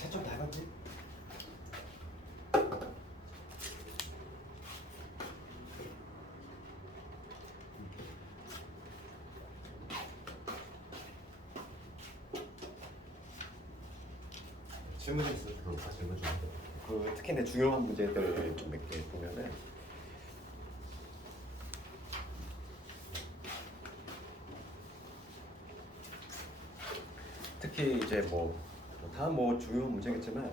채점 다 해봤지? 질문 좀 있으면 들어볼까? 질문 좀. 특히 내 중요한 문제들 좀 몇 개 보면은 특히 이제 다 중요한 문제겠지만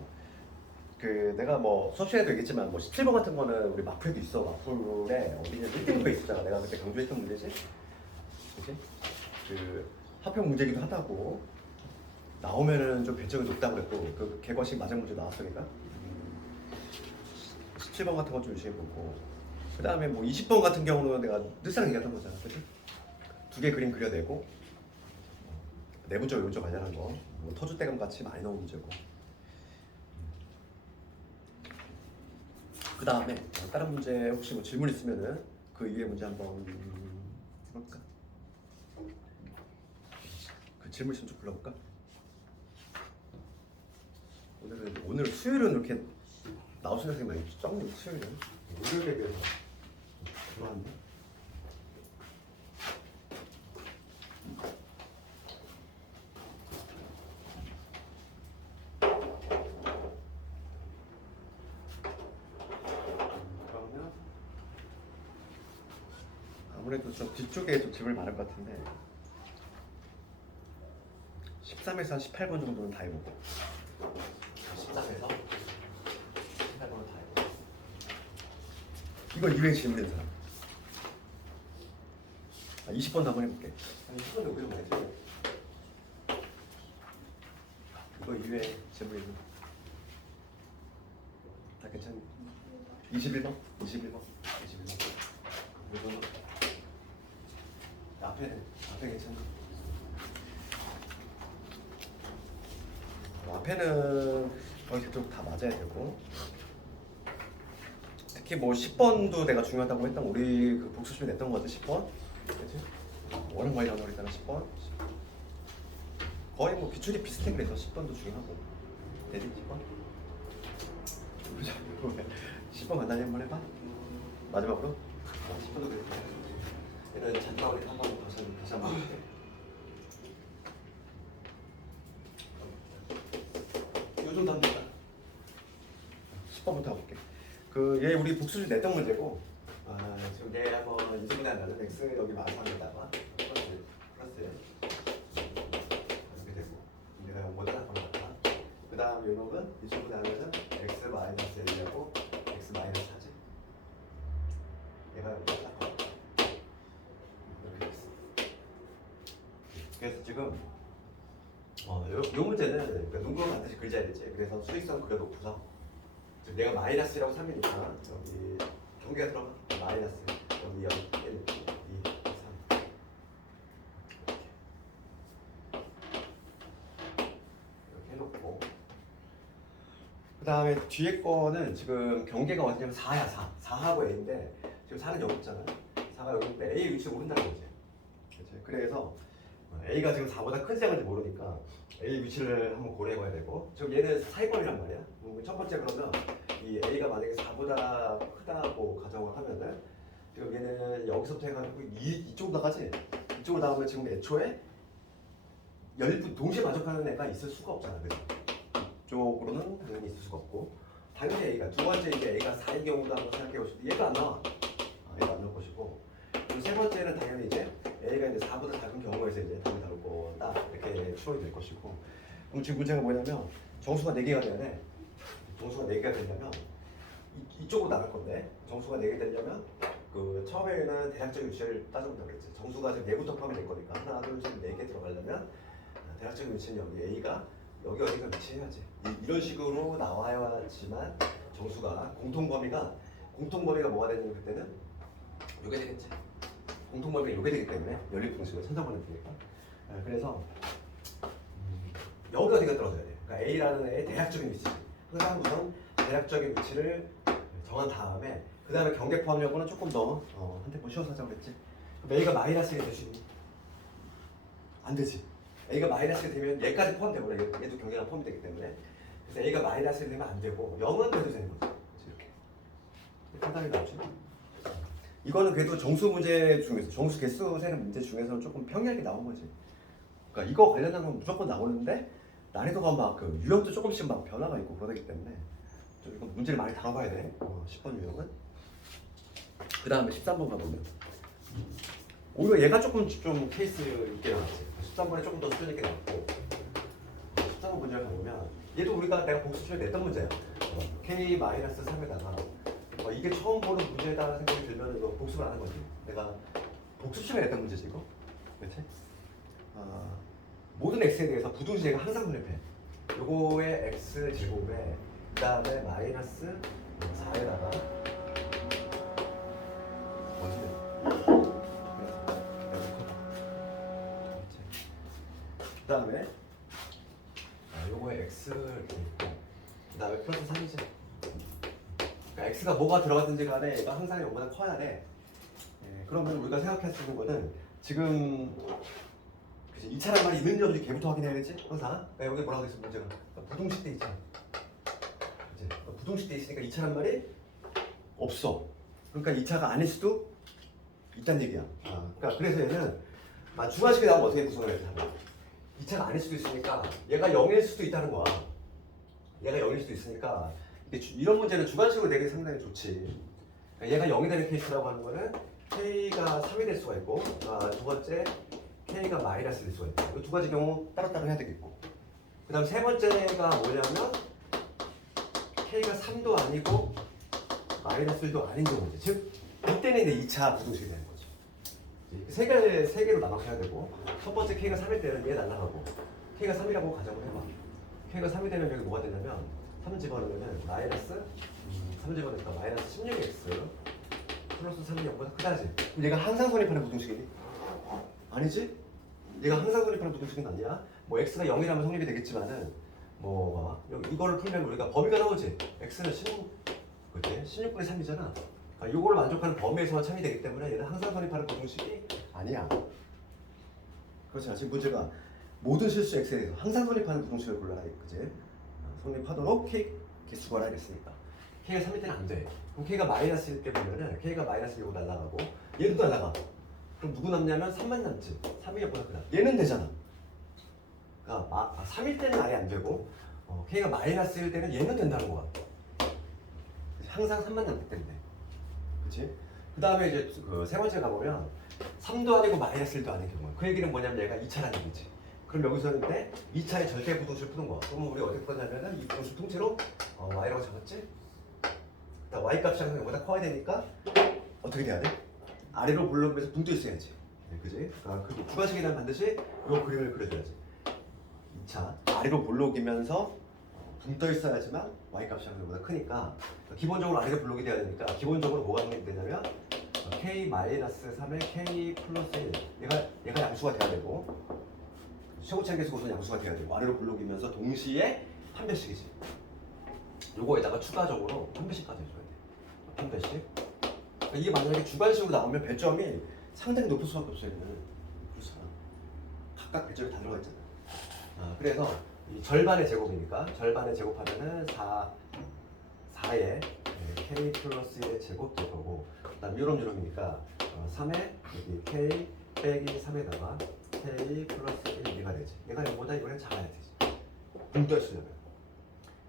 내가 수업 시간에도 얘기했지만 17번 같은 거는 우리 마플에도 있어. 마플에 어디냐 1등급에 있었잖아. 내가 그때 강조했던 문제지. 그치? 합격 문제기도 하다고 나오면은 좀 배척이 높다고 그랬고 그 개과식 마정 문제 나왔으니까 17번 같은 거 좀 유심히 보고 그 다음에 20번 같은 경우는 내가 늘상 얘기했던 거잖아. 그치? 두 개 그림 그려내고 내부적 외부적 관련한 거 터줏대감 같이 많이 나온 문제고 그 다음에 다른 문제 혹시 질문 있으면은 그 이외 문제 한번 해볼까? 그 질문 있으면 좀 불러볼까? 오늘 수요일은 이렇게 나오시는 선생님 많이 적네. 수요일은 월요일에 비해서 들어왔네. 그러면 아무래도 좀 뒤쪽에 좀 질문이 많을 것 같은데 13에서 한 18번 정도는 다 해보고 13에서 18번은 다 해보고 이건 이외에 질문된 사람 20번도 한번 해볼게. 20번도 그냥 말이지. 이거 이외에 질문 있는 다 괜찮니? 21번? 21번? 21번 이거는 앞에 괜찮니? 앞에는 거의 대충 다 맞아야 되고 특히 10번도 내가 중요하다고 했던 우리 그 복수심이 냈던 거 같아. 10번 그치? 워낙 많이 나오고 있잖아. 10번 거의 기출이 비슷해. 그래서 10번도 중요하고 되지? 10번? 10번 간단히 한번 해봐. 마지막으로 10번도 그래. 얘는 잠깐 우리 한번 다시 한번 해볼게. 요즘 답니다. 10번부터 가볼게. 얘 우리 복수를 냈던 문제고 지금 얘 한번 이중분해 하면 x 여기 마상에다가 플러스 이렇게 되고 얘가 0보다 작거나 그 다음 요 놈은 이중분해 하면은 x 마이너스 1하고 x 마이너스 4지. 얘가 0보다 작거나 이렇게 됐어. 그래서 지금 요 문제는 눈금 반드시 그려야 되지. 그래서 수익선 그려놓고서 지금 내가 마이너스라고 3이니까 여기 경계가 들어가. 마이너스 여기 1, 2, 3 이렇게 해놓고 그 다음에 뒤에 거는 지금 경계가 어디냐면 4야. 4하고 A인데 지금 4는 여기 있잖아. 4가 여기 있는데 A 위치 모른다는 거지. 그치? 그래서 A가 지금 4보다 큰지 작은지 모르니까 A 위치를 한번 고려해봐야 되고 지금 얘는 사이번이란 말이야. 첫 번째 그러면 이 A가 만약에 4보다 크다고 가정을 하면은 지금 얘는 여기서부터 해가지고 이쪽으로 나가지. 이쪽으로 나가면 지금 애초에 동시에 만족하는 애가 있을 수가 없잖아. 그죠? 이쪽으로는 당연히 있을 수가 없고 당연히 A가 두 번째 이제 A가 4의 경우도 한번 생각해 보시고 얘가 안 나와. 얘가 안 나올 것이고 그리고 세 번째는 당연히 이제 A가 이제 4보다 작은 경우에서 이제 답이 나올 거다 이렇게 추론이 될 것이고 그럼 지금 문제가 뭐냐면 정수가 4개가 돼야 돼. 정수가 4개가 되려면 이쪽으로 나갈 건데 정수가 4개 되려면 처음에는 대략적인 위치를 따져본다고 그랬지. 정수가 지금 얘부터 포함이 될 거니까 하나 둘 셋 4개 들어가려면 대략적인 위치는 여기 A가 여기 어디가 위치해야지. 이런 식으로 나와야지만 정수가 공통범위가 뭐가 되냐면 그때는 요게 되겠지. 공통범위가 요게 되기 때문에 연립공식을 선정하는 거니까. 그래서 여기 어디가 떨어져야 돼. 그러니까 A라는 애의 대략적인 위치. 항상 우선 대략적인 위치를 정한 다음에 그 다음에 경계 포함 여부는 조금 더 한 템포 쉬어서 하자고 그랬지. 그럼 A가 마이너스가 될 수 있니? 안 되지. A가 마이너스가 되면 얘까지 포함되고 얘도 경계가 포함되기 때문에 그래서 a가 마이너스 1 되면 안 되고 0은 돼도 되는 거죠. 이렇게 판단이 나오죠. 이거는 그래도 정수 문제 중에서 정수 개수 세는 문제 중에서는 조금 평이하게 나온 거지. 그러니까 이거 관련한 건 무조건 나오는데 난이도가 막 그 유형도 조금씩 막 변화가 있고 그러기 때문에 좀 이거 문제를 많이 다뤄봐야 돼. 10번 유형은. 그 다음에 13번 가보면 오히려 얘가 조금 좀 케이스 있게 나왔지. 13번에 조금 더 수준 있게 나왔고 13번 문제를 가보면 얘도 우리가 내가 복수식에 냈던 문제야. K-3에다가 이게 처음 보는 문제다라는 생각이 들면 이거 복습을 안 한 거지. 내가 복습식에 냈던 문제지 이거. 그렇지? 모든 x에 대해서 부등식을 항상 분립해. 요거의 x 제곱에 그 다음에 마이너스 4에다가 그 다음에 요거에 x를 이렇게 있고 그 다음에 플러스 3이지. 그러니까 x가 뭐가 들어갔든지 간에 얘가 항상 0보다 커야 돼. 그러면 우리가 생각할 수 있는 거는 지금 그치, 2차란 말이 있는지 없는지 걔부터 확인해야겠지? 항상. 여기 뭐라고 했어 문제가? 부등식 돼 있잖아. 그치? 부등식 돼 있으니까 2차란 말이 없어. 그러니까 2차가 아닐 수도 있다는 얘기야. 그러니까 그래서 얘는 주관식이 나오면 어떻게 구성을 해야 돼? 2차가 아닐 수도 있으니까 얘가 0일 수도 있다는 거야. 얘가 0일 수도 있으니까 이런 문제는 주관식으로 내기 상당히 좋지. 그러니까 얘가 0이 되는 케이스라고 하는 거는 K가 3이 될 수가 있고 두 번째 K가 마이너스 될 수가 있고 이 두 가지 경우 따로따로 해야 되겠고 그 다음 세 번째가 뭐냐면 K가 3도 아니고 마이너스 1도 아닌 경우인데 즉 이때는 이제 2차 부등식이 되는 거죠. 세 개로 나눠야 되고 첫 번째 K가 3일 때는 얘 날라가고 K가 3이라고 가정을 해봐. K가 3이 되면 여기 뭐가 되냐면 3 집어넣으면 마이너스 3 집어넣으니까 마이너스 16x 플러스 3이 0보다 크다지. 그럼 얘가 항상 선입하는 부등식이니? 아니지? 얘가 항상 선입하는 부등식은 아니야. 뭐 x가 0이라면 성립이 되겠지만은 이거를 풀면 우리가 범위가 나오지. x는 16, 그치? 16분의 3이잖아. 그러니까 이거를 만족하는 범위에서만 참이 되기 때문에 얘는 항상 선입하는 부등식이 아니야. 그렇잖아. 지금 문제가 모든 실수 x에 대해서 항상 선입하는 부등식을 골라라, 그치? 성립하도록 k 개수 구하라 했으니까 k가 3일 때는 안 돼. 그럼 k가 마이너스일 때 보면은 k가 마이너스 1고 날라가고 얘도 날라가. 그럼 누구 남냐면 3만 남지. 3이 0보다 크다. 얘는 되잖아. 그러니까 3일 때는 아예 안 되고 k가 마이너스 1 때는 얘는 된다는 거야. 항상 3만 남기 때문에. 그치? 그 다음에 이제 그 세 번째 가보면 3도 아니고 마이너스 1도 아닌 경우. 그 얘기는 뭐냐면 얘가 2차라는 얘기지. 그럼 여기서는 2차의 절대 부등식을 푸는 거야. 그러면 우리 어떻게 푸냐면은 이 부등식 통째로 y라고 잡았지? y 값이 항상 0보다 커야 되니까 어떻게 돼야 돼? 아래로 블록에서 붕 떠 있어야지. 그지? 그러니까 그 주관식이란 반드시 이 그림을 그려줘야지. 2차 아래로 블록이면서 붕 떠 있어야지만 y 값이 항상 0보다 크니까 기본적으로 아래로 블록이 돼야 되니까 기본적으로 뭐가 되냐면 k-3에 k 플러스 1 얘가 양수가 돼야 되고 최고차의 개수 우선 양수가 돼야 되고 아래로 블록이면서 동시에 한 배씩이지. 요거에다가 추가적으로 한 배씩까지 해줘야 돼. 한 배씩. 그러니까 이게 만약에 주관식으로 나오면 배점이 상당히 높을 수밖에 없어요. 얘는. 그렇잖아. 각각 배점이 다 들어가 있잖아. 그래서 이 절반의 제곱이니까 절반의 제곱하면은 4에 k 플러스 1의 제곱 될 거고 그 다음 유럽이니까 3에 여기 k 빼기 3에다가 k 플러스 1이 되지. 얘가 0보다 이거는 작아야 되지. 붕 떠 있으려면.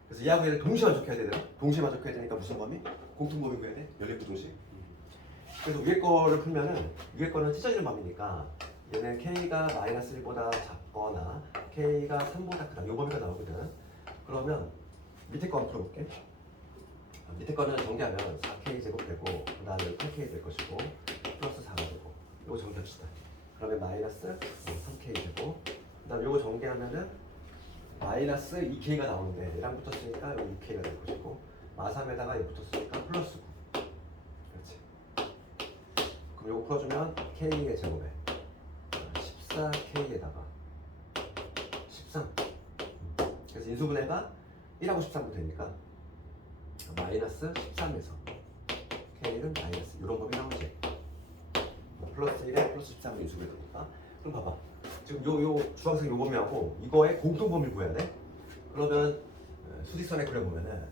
그래서 얘하고 얘를 동시에 만족해야 되잖아. 동시에 만족해야 되니까 무슨 범위? 공통범위 구해야 돼. 연립부등식. 그래서 위에 거를 풀면은 위에 거는 찢어지는 범위니까 얘는 k가 마이너스 1보다 작거나 k가 3보다 크다. 요 범위가 나오거든. 그러면 밑에 거 한번 풀어볼게. 밑에 거는 정리하면 4k 제곱 되고 그 다음에 8k 될 것이고 플러스 4가 되고 요거 정리합시다. 그러면 마이너스 3k 되고 그 다음에 요거 정리하면은 마이너스 2k가 나오는데 얘랑 붙었으니까 여기 2k가 될 것이고 마3에다가 얘 붙었으니까 플러스 9. 그렇지. 그럼 요거 풀어주면 k의 제곱에 14k에다가 13. 그래서 인수분해가 1하고 13도 되니까 마이너스 13에서 k는 마이너스 이런 범위 나오지. 플러스 1에 플러스 13을 인수분해 되니까. 그럼 봐봐. 지금 요 주황색 요 범위하고 이거의 공통범위를 구해야 돼. 그러면 수직선에 그려보면은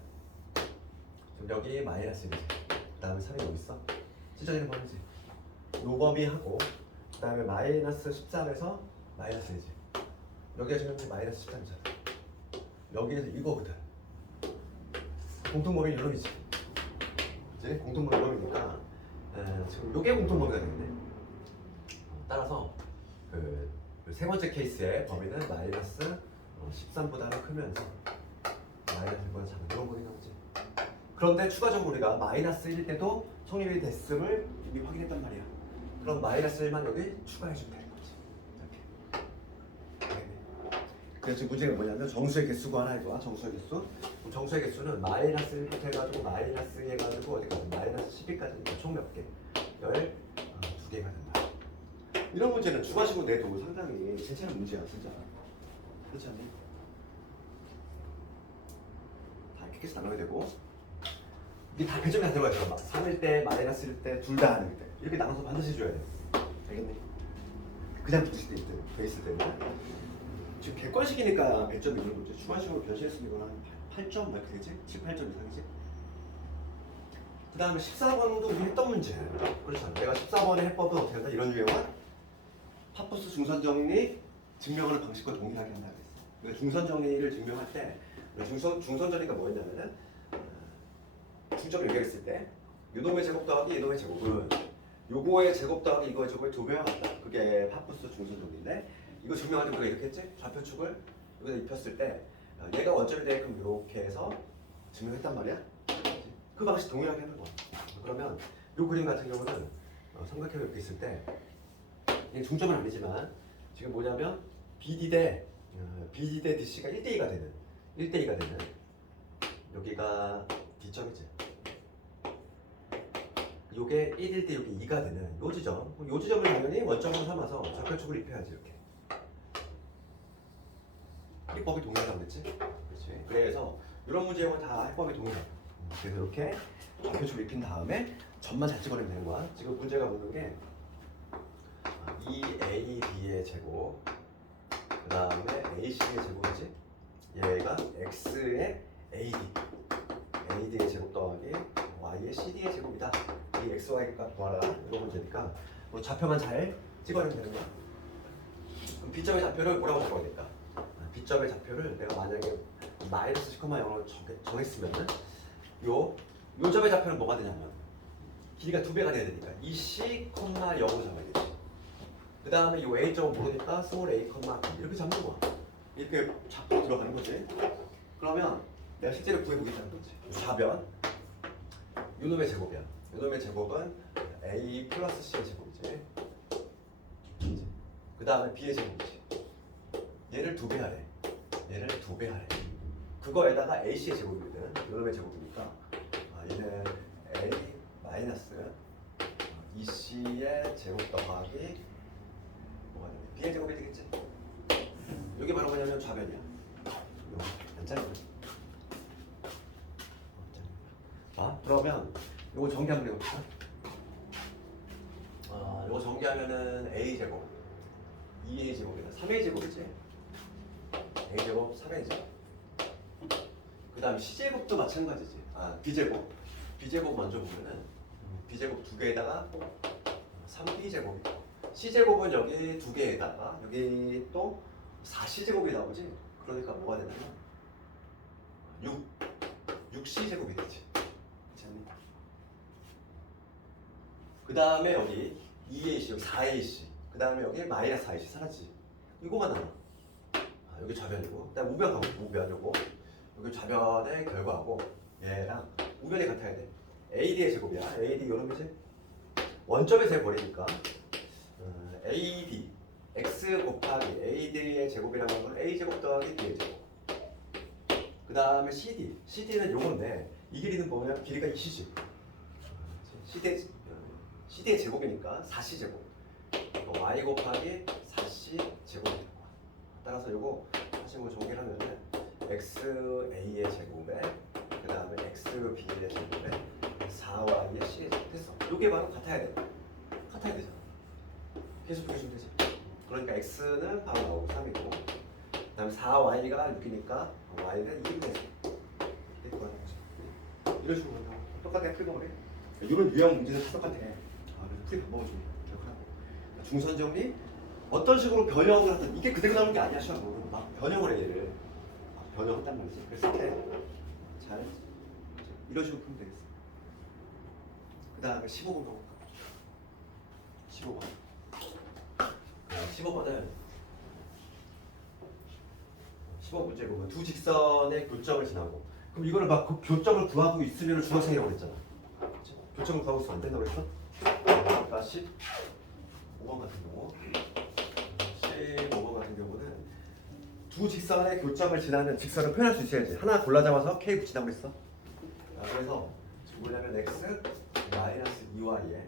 좀 여기 마이너스 1이지. 그 다음에 3이 여기 있어. 찢어지는 범위지. 요 범위하고 그 다음에 마이너스 13에서 마이너스 1이지. 여기가 지금 마이너스 13이잖아. 여기에서 이거거든. 공통범위 이놈이지. 그치? 공통범위 이놈이니까 지금 요게 공통범위가 되겠네. 따라서 그 세 번째 케이스의 범위는 마이너스 13보다는 크면서 마이너스 1보다 작은 이런 범위 나오지. 그런데 추가적으로 우리가 마이너스 1일 때도 성립이 됐음을 이미 확인했단 말이야. 그럼 마이너스 1만 여기 추가해주면 되는 거지. 이렇게. 그래서 지금 문제가 뭐냐면 정수의 개수 구하라 이거야. 정수의 개수. 그럼 정수의 개수는 마이너스 1부터 해가지고 마이너스 2 해가지고 어디까지? 마이너스 12까지 총 몇 개? 12개가 된다. 이런 문제는 추가식으로 내도 상당히 괜찮은 문제야 진짜. 그렇지 않니? 다 이렇게 해서 나눠야 되고 이게 다 배점이 다 들어가 있어. 3일 때, 마이너스 1일 때, 둘 다 하는 때 이렇게 나눠서 반드시 해줘야 돼. 알겠니? 그냥 돼 있을 때는 지금 객관식이니까 배점이 있는 거지. 추가식으로 변시했으면 이건 한 8점 막 되겠지? 7, 8점 이상이지? 그 다음에 14번도 우리 했던 문제. 그렇죠. 내가 14번의 해법은 어떻게 한다? 이런 유형은 파푸스 중선정리 증명하는 방식과 동일하게 한다 그랬어. 그러니까 중선정리를 증명할 때 중선정리가 뭐였냐면은 중점을 얘기했을 때 이놈의 제곱 더하기 이놈의 제곱은 요거의 제곱 더하기 이거의 제곱의 2배와 같다. 그게 파푸스 중선정리인데 이거 증명할 때 우리가 이렇게 했지? 좌표축을 여기다 입혔을 때 얘가 원점이 되게끔 이렇게 해서 증명했단 말이야. 그 방식 동일하게 하는 거야. 그러면 요 그림 같은 경우는 삼각형 이렇게 있을 때 중점은 아니지만 지금 뭐냐면 BD 대 DC가 1대2가 되는 여기가 D점이지. 요게 1일 때 요게 2가 되는 요 지점. 요 지점을 당연히 원점으로 삼아서 좌표축을 입혀야지 이렇게. 해법이 동일하다고 그랬지? 그렇지. 그래서 이런 문제형은 다 해법이 동일해. 그래서 이렇게 좌표축을 입힌 다음에 점만 잘 찍어내면 되는 거야. 지금 문제가 묻는 게 2AB의 제곱 그 다음에 AC의 제곱이지. 얘가 X의 AD의 제곱 더하기 Y의 CD의 제곱이다. 이 X, Y 값 구하라. 이런 문제니까 뭐 좌표만 잘 찍어내면 되는 거야. 그럼 B점의 좌표를 뭐라고 적어야겠다. B점의 좌표를 내가 만약에 마이너스 10,0로 정했으면은 요 점의 좌표는 뭐가 되냐면 길이가 2배가 돼야 되니까 이 C,0로 잡아야겠지. 그 다음에 이 A점은 모르니까 스몰 A, B 이렇게 잡는 거야. 이렇게 잡고 들어가는 거지. 그러면 내가 실제로 구해보겠다는 거지. 좌변 요놈의 제곱이야. 요놈의 제곱은 A 플러스 C의 제곱이지. 그 다음에 B의 제곱이지. 얘를 2배 하래. 그거에다가 AC의 제곱이거든. 요놈의 제곱이니까 얘는 A 마이너스 2C의 제곱 더하기 뭐가 되냐? B의 제곱이 되겠지. 이게 바로 뭐냐면 좌변이야. 안 짜리네. 자, 그러면 이거 정리 한번 해봅시다. 이거 정리하면은 A 제곱, 2A 제곱이나 3A 제곱이지. A 제곱, 3A 제곱. 그 다음에 C 제곱도 마찬가지지. B 제곱 먼저 보면은 B 제곱 2개에다가 3B 제곱이고, C 제곱은 여기 2개에다가 여기 또 4C 제곱이 나오지. 그러니까 뭐가 되냐면 6C 제곱이 되지. 그 다음에 여기 2AC, 여기 4AC, 그 다음에 여기 마이너스 4AC 사라지지. 이거만 남아. 여기 좌변이고, 그다음 우변하고 우변 요거. 여기 좌변의 결과하고 얘랑 우변이 같아야 돼. AD의 제곱이야. AD 요놈이지. 원점에서 해버리니까 AD X 곱하기 AD의 제곱이라고 하는 건 A 제곱 더하기 B의 제곱. 그 다음에 CD는 요건데 이 길이는 뭐냐? 길이가 20. CD의 제곱이니까 4C 제곱. Y 곱하기 4C 제곱이 될 거야. 따라서 요거 다시 뭐 정리를 하면은 XA의 제곱에 그 다음에 XB의 제곱에 4Y의 C의 제곱 됐어. 요게 바로 같아야 돼. 같아야 되잖아. 계속 보여주면 되지. 그러니까 X는 바로 나오고 3이고 그 다음에 4Y가 6이니까 Y는 2이 되지. 이렇게 구하는 거죠. 이런 식으로 한다고. 똑같게 풀고 그래. 이런 유형 문제는 다 똑같아. 그래서 풀이 방법을 좀 기억하고. 중선 정리 어떤 식으로 변형을 하든 이게 그대로 나오는 게 아니야 시험은. 막 변형을 해 얘를. 막 변형한단 말이지. 그래서 잘 이런 식으로 풀면 되겠어. 그 다음에 15번 가볼까? 15번. 15번은 15번 문제 보면 두 직선의 교점을 지나고 그럼 이거를 막 그 교점을 구하고 있으면 중학생이라고 그랬잖아. 교점을 구하고 있으면 안 된다고 그랬어? 아까 15번 같은 경우 15번 같은 경우는 두 직선의 교점을 지나는 직선을 표현할 수 있어야지. 하나 골라 잡아서 K 붙이라고 그랬어. 그래서 지금 뭐냐면 X 마이너스 2Y에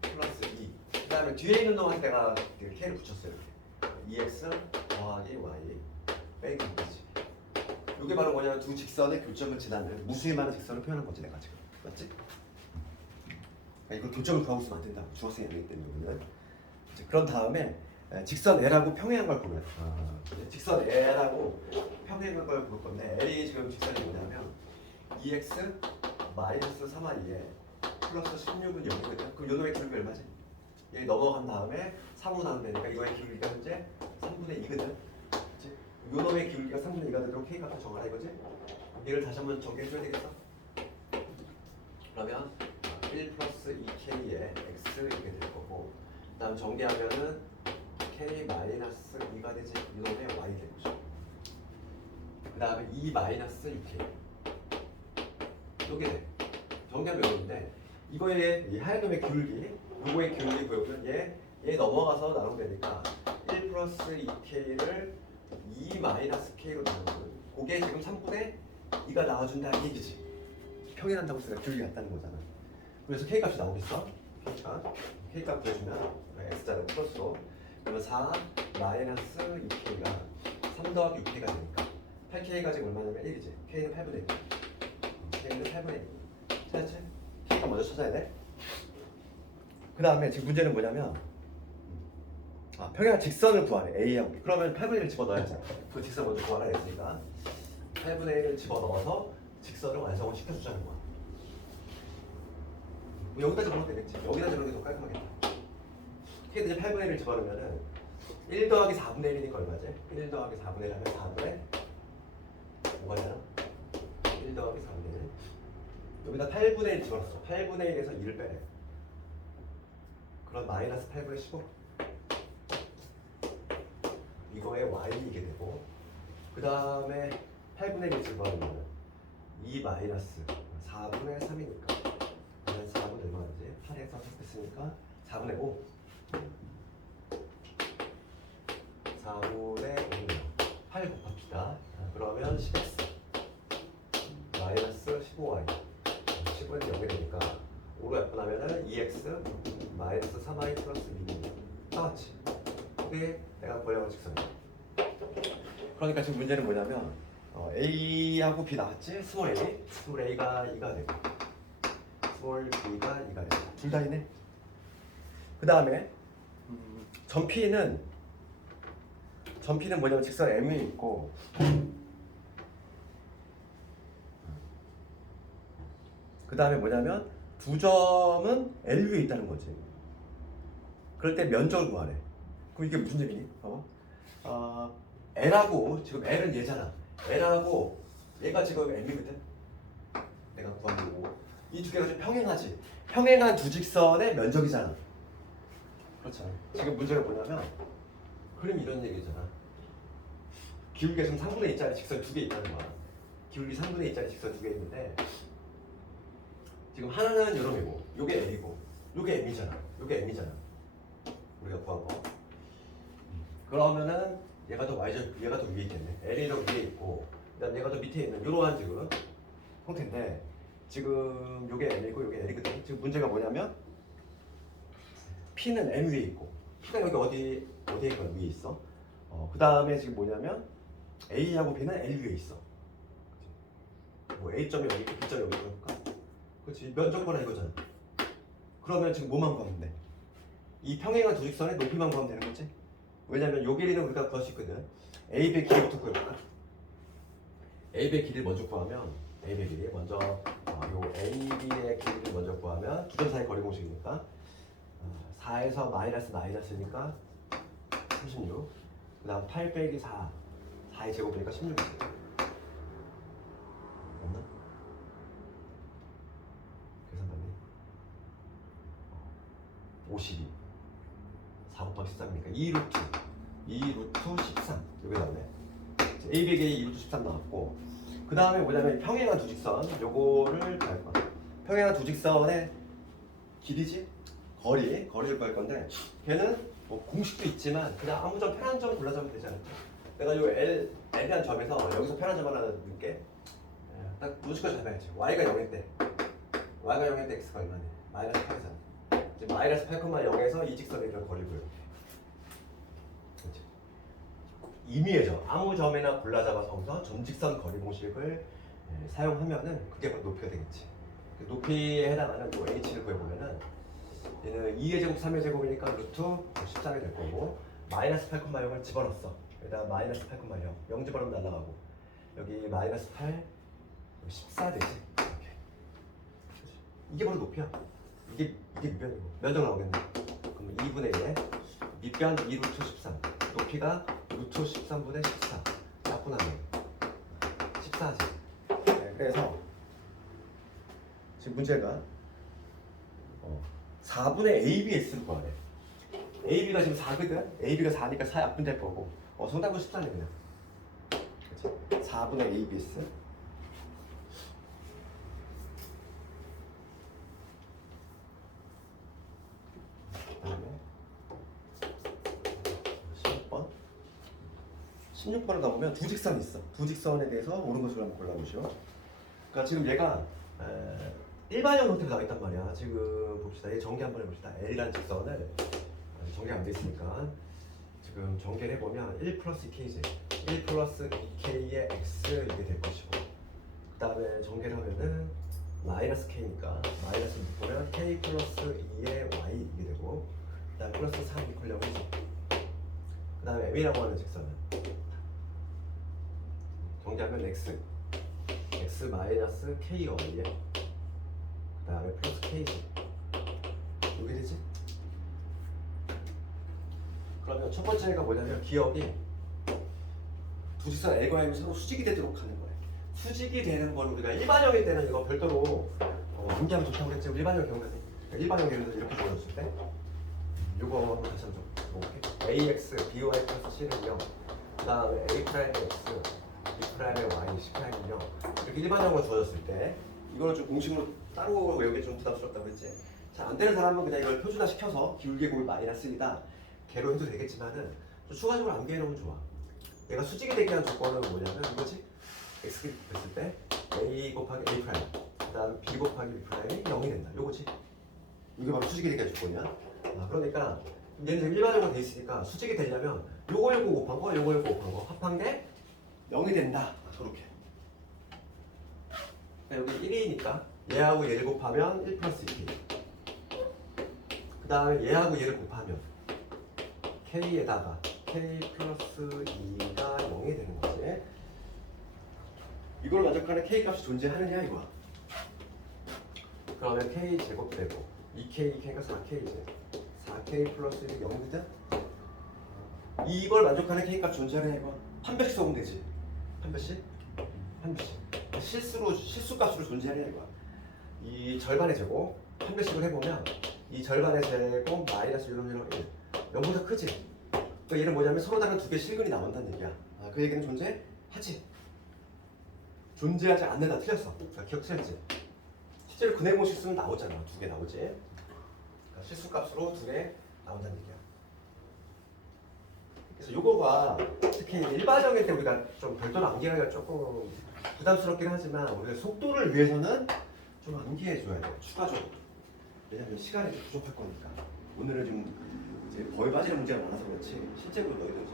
플러스 2. 그 다음에 뒤에 있는 놈한테 내가 K를 붙였어요. 2X 더하기 Y 빼기 2지. 이게 바로 뭐냐면 두 직선의 교점을 지나는 무수히 많은 직선을 표현한 거지 내가 지금. 맞지? 그러니까 이거 교점을 구하고 있으면 안 된다. 중학생이 아니기 때문에. 그런 다음에 직선 L하고 평행한 걸 보면 직선 L하고 평행한 걸 볼 건데 L이 지금 직선이 뭐냐면 2x 마이너스 3y에 플러스 16은 0이거든. 그럼 요놈의 기울기 얼마지? 얘 넘어간 다음에 3으로 나오면 되니까 이거의 기울기가 현재 3분의 2거든. 그치? 요놈의 기울기가 3분의 2가 되도록 k 값을 정하라 이거지? 얘를 다시 한번 정리해줘야 되겠어? 그러면 1 플러스 2k에 x 이렇게 될 거고 그 다음 정리하면은 k 마이너스 2가 되지. 요놈의 y 되는 거죠. 그 다음에 2 마이너스 2k 이게 돼. 정리하면 이건데 이거의 이 하얀 놈의 기울기 요거의 기울기 보여주면 얘 넘어가서 나누면 되니까 1 플러스 2k를 2 마이너스 k로 나누면 그게 지금 3분의 2가 나와준다는 얘기지. 평행한다고 해서 기울기 같다는 거잖아. 그래서 k 값이 나오겠어. k 값 구해주면 x자는 플러스로 그러면 4 마이너스 2k가 3 더하기 6k가 되니까 8k가 지금 얼마냐면 1이지. k는 8분의 1. K는 8분의 1. 찾았지? K가 먼저 찾아야 돼. 그 다음에 지금 문제는 뭐냐면 평행한 직선을 구하래. A하고 B. 그러면 8분의 1을 집어넣어야지. 그 직선 먼저 구하라 했으니까 8분의 1을 집어넣어서 직선을 완성을 시켜주자는 거야. 뭐 여기까지 보면 되겠지. 여기다 집어넣는 게 더 깔끔하겠다. K는 이제 8분의 1을 집어넣으면은 1 더하기 4분의 1이니까 얼마지? 1 더하기 4분의 1 하면 4분의 5가 되나? 1 더하기 4분의 1 여기다 8분의 1 집어넣었어. 8분의 1에서 2를 빼래. 그럼 마이너스 8분의 15 이거에 y이게 되고 그 다음에 8분의 1을 집어넣으면 2 마이너스 4분의 3이니까 4분의 얼마지? 8에서 섭했으니까 4분의 5 4분의 5 8 곱합시다. 그러면 10x 마이너스 15y 10은 0이 되니까 5로 약분하면은 2x 마이너스 3y 플러스 2입니다. 나왔지? 그게 내가 구하려고 한 직선이야. 그러니까 지금 문제는 뭐냐면 A하고 B 나왔지? 스몰 A 스몰 A가 2가 되고 스몰 B가 2가 되고 둘 다 있네. 그 다음에 점 P는 뭐냐면 직선 M이 있고 그 다음에 뭐냐면 두 점은 L 위에 있다는 거지. 그럴 때 면적을 구하래. 그럼 이게 무슨 얘기니? L하고 지금 L은 얘잖아. L하고 얘가 지금 M이거든. 내가 구한 거고 이 두 개가 좀 평행하지. 평행한 두 직선의 면적이잖아. 그렇죠. 지금 문제가 뭐냐면 그림 이런 얘기잖아. 기울기가 지금 3분의 2짜리 직선 두 개 있다는 거야. 기울기 3분의 2짜리 직선 두 개 있는데 지금 하나는 요놈이고 요게 L이고 요게 M이잖아. 요게 M이잖아. 우리가 구한 거. 그러면은 얘가 더 얘가 더 위에 있겠네. L이 더 위에 있고 그다음 얘가 더 밑에 있는 요러한 지금 형태인데 지금 요게 L이고 요게 L이거든. 지금 문제가 뭐냐면 P는 M 위에 있고 P가 여기 어디에 위에 있어? 그 다음에 지금 뭐냐면 A하고 B는 L 위에 있어. 뭐 A점이 여기 있고 B점이 여기 있을까? 그렇지. 면적보라 이거잖아. 그러면 지금 뭐만 구하면 돼? 이 평행한 두 직선의 높이만 구하면 되는 거지? 왜냐면 요 길이는 우리가 구할 수 있거든. A, B 길이부터 구해볼까? AB의 길이를 먼저 구하면 AB의 길이 먼저 요 AB의 길이를 먼저 구하면 두 점 사이 거리 공식이니까 4에서 마이너스니까 36. 그 다음 8 빼기 4의 제곱이니까 16이지. 맞나? 계산 맞니? 52. 4 곱하기 13이니까 2 루트 13. 여기 나오네. AB의 2 루트 13 나왔고, 그 다음에 뭐냐면 평행한 두 직선 요거를 구할 거야. 평행한 두 직선의 길이지? 거리를 구할 건데, 걔는 뭐 공식도 있지만 그냥 아무 점 편한 점 골라주면 되지 않을까? 내가 요 L이라는 점에서 여기서 편한 점 하나 넣을게. 딱 무조건 잡아야지. Y가 0일 때 X가 얼마네? 마이너스 8이잖아. 이제 마이너스 8,0에서 이 직선의 이런 거리를 구해. 그렇지? 임의의 아무 점에나 골라 잡아서 점직선 거리 공식을 사용하면은 그게 높이가 되겠지. 그 높이에 해당하는 요 h를 구해보면은 얘는 2의 제곱 3의 제곱이니까 루트 13이 될 거고, 마이너스 8,0을 집어넣었어. 여기다 마이너스 8,0 0 집어넣으면 날라가고, 여기 마이너스 8 14 되지. 이렇게. 이게 바로 높이야. 이게 밑변이고 몇 점 나오겠네. 그럼 2분의 1에 밑변 2 루트 13, 높이가 루트 13분의 14. 약분하면 14지. 네, 그래서 지금 문제가 4분의 ABS를 구하래. AB가 지금 4거든. AB가 4니까 4 약분될 거고, 정답은 14네 그냥. 그치? 4분의 ABS. 그다음에 16번을 가보면 두 직선이 있어. 두 직선에 대해서 옳은 것으로 한번 골라보시오. 그러니까 지금 얘가 일반형 형태로 나와 있단 말이야. 지금 봅시다. 얘 전개 한번 해봅시다. L이라는 직선을 전개가 안 돼 있으니까 지금 전개를 해보면 1 플러스 2kj, 1 플러스 2k의 x 이게 될 것이고, 그 다음에 전개를 하면은 마이너스 k니까 마이너스 보면 k 플러스 2의 y 이게 되고, 그 다음에 플러스 3 이퀄 0이지. 그 다음에 m이라고 하는 직선은 전개하면 x 마이너스 k y에 그 다음에 플러스 k지. 이게 되지? 그러면 첫 번째가 뭐냐면 기억이 두 직선 L과 M이 서로 수직이 되도록 하는 거예요. 수직이 되는 걸 우리가 일반형일 때는 이거 별도로 암기하면 좋다고 그랬지. 일반형 경우에는 일반형 예를 들어서 이렇게 보여줬을 때 이거 한번 다시 한번 볼게. AX, BY 플러스 C는 0, 그 다음에 A 프라임의 X, B 프라임의 Y, C 프라임은 0. 이렇게 일반형으로 주어졌을 때 이거를 좀 공식으로 따로 외우기 좀 부담스럽다고 했지. 잘 안 되는 사람은 그냥 이걸 표준화 시켜서 기울기의 곱이 마이너스 1이다 개로 해도 되겠지만은 좀 추가적으로 암기해 놓으면 좋아. 얘가 수직이 되게 하는 조건은 뭐냐면 이거지. X가 됐을 때 A 곱하기 A 프라임, 그 다음 B 곱하기 B 프라임이 0이 된다. 요거지. 이게 바로 수직이 되게 하는 조건이야. 그러니까 얘는 지금 일반적으로 돼 있으니까 수직이 되려면 요거 곱한 거, 요거 곱한 거 합한 게 0이 된다. 저렇게. 여기 1이니까 얘하고 얘를 곱하면 1 플러스 2k. 그 다음에 얘하고 얘를 곱하면 k에다가 k 플러스 2가 0이 되는 거지. 이걸 만족하는 k 값이 존재하느냐 이거야. 그러면 k 제곱되고 2k니까 4k지. 4k 플러스 1이 0이거든. 이걸 만족하는 k 값 존재하느냐 이거. 한 배씩 써보면 되지. 한 배씩? 한 배씩. 실수값으로 존재하느냐 이거야. 이 절반의 제곱 한 배씩을 해보면 이 절반의 제곱 마이너스 1, 0보다 크지? 그러니까 얘는 뭐냐면 서로 다른 두 개의 실근이 나온다는 얘기야. 그 얘기는 존재하지? 존재하지 않는다. 틀렸어. 기억 틀렸지? 실제로 근해공 실수는 나오잖아. 두 개 나오지? 그러니까 실수값으로 두 개 나온다는 얘기야. 그래서 요거가 특히 일반형일 때 우리가 좀 별도로 암기하기가 조금 부담스럽긴 하지만 우리가 속도를 위해서는 좀 암기해줘야 돼요. 추가적으로. 왜냐면 시간이 좀 부족할 거니까. 오늘은 좀 이제 거의 빠지는 문제가 많아서 그렇지 실제로 너희들 이제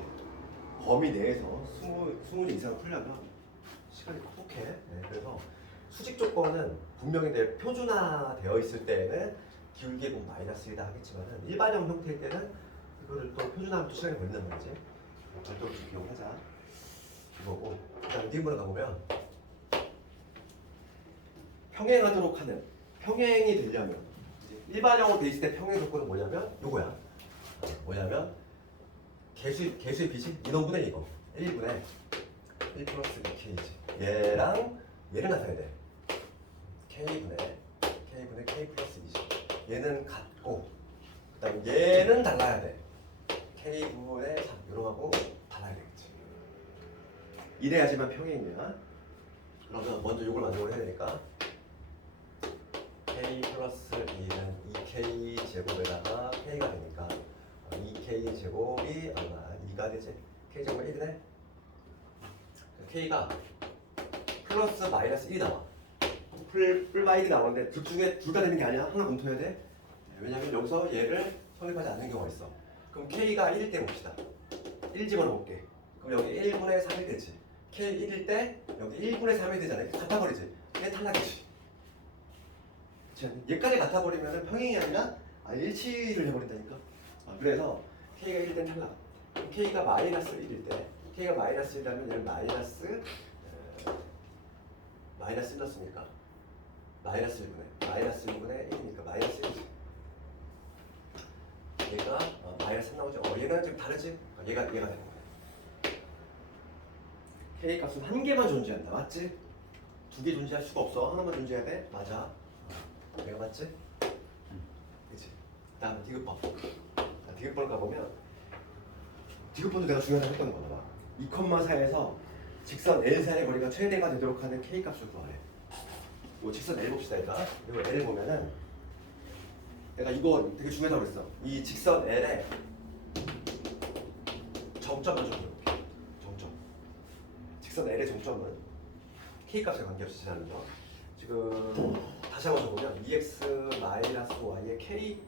범위 내에서 20개 이상을 풀려면 시간이 퍽퍽해. 네, 그래서 수직 조건은 분명히 내 표준화되어 있을 때는 기울기의 곱 마이너스 1이다 하겠지만은 일반형 형태일 때는 이거를 또 표준화하면 또 시간이 걸린단 말이지. 별도로 좀 기억하자. 이거고. 그 다음 뒤에 가보면 평행하도록 하는 평행이 되려면 일반형으로 돼 있을 때 평행 조건은 뭐냐면 요거야. 뭐냐면 개수의 빛이 인원분의 이거 1분의 1 플러스 2k지. 얘랑 얘를 나타내야 돼. k분의 k 플러스 2지. 얘는 같고 그 다음 얘는 달라야 돼. k분의 3 요놈하고 달라야 되겠지. 이래야지만 평행이야. 그러면 먼저 요걸 만족을 해야 되니까 k 플러스 2는 2k 제곱에다가 k가 되니까 2k 제곱이 얼마? 2가 되지. k 제곱은 1이네. k가 플러스 마이너스 1이 나와. 플마 1이 나오는데 둘 중에 둘 다 되는 게 아니야. 하나 검토해야 돼. 왜냐면 여기서 얘를 성립하지 않는 경우가 있어. 그럼 k가 1일 때 봅시다. 1 집어넣어볼게. 그럼 여기 1분의 3이 되지. k 1일 때 여기 1분의 3이 되잖아. 같아 버리지. 얘 탈락이지. 얘까지 같아 버리면 평행이 아니라 일치를 해버린다니까. 그래서 k가 1일 때 탈락. k가 마이너스 1일 때 k가 마이너스 1이라면 얘는 마이너스 1 넣었으니까 마이너스 1분의 1이니까 마이너스 1이지. 얘가 마이너스 3 나오죠. 얘는 좀 다르지? 얘가 되는 거야. k 값은 한 개만 존재한다. 맞지? 두 개 존재할 수가 없어. 하나만 존재해야 돼. 맞아. 내가 맞지? 그치? 다음에 디귿번. 디귿번을 가보면 디귿번도 내가 중요하다고 했던 거다. 봐. 2,4에서 직선 L 사이의 거리가 최대가 되도록 하는 k 값을 구하래. 이 직선 L 봅시다. 일단 이거 L 보면은 내가 이거 되게 중요하다고 했어. 이 직선 L의 정점을 좀 볼게. 정점. 직선 L의 정점은 k 값에 관계없이 지나는 거. 지금 다시 한번 적으면 2x 마이너스 y의 k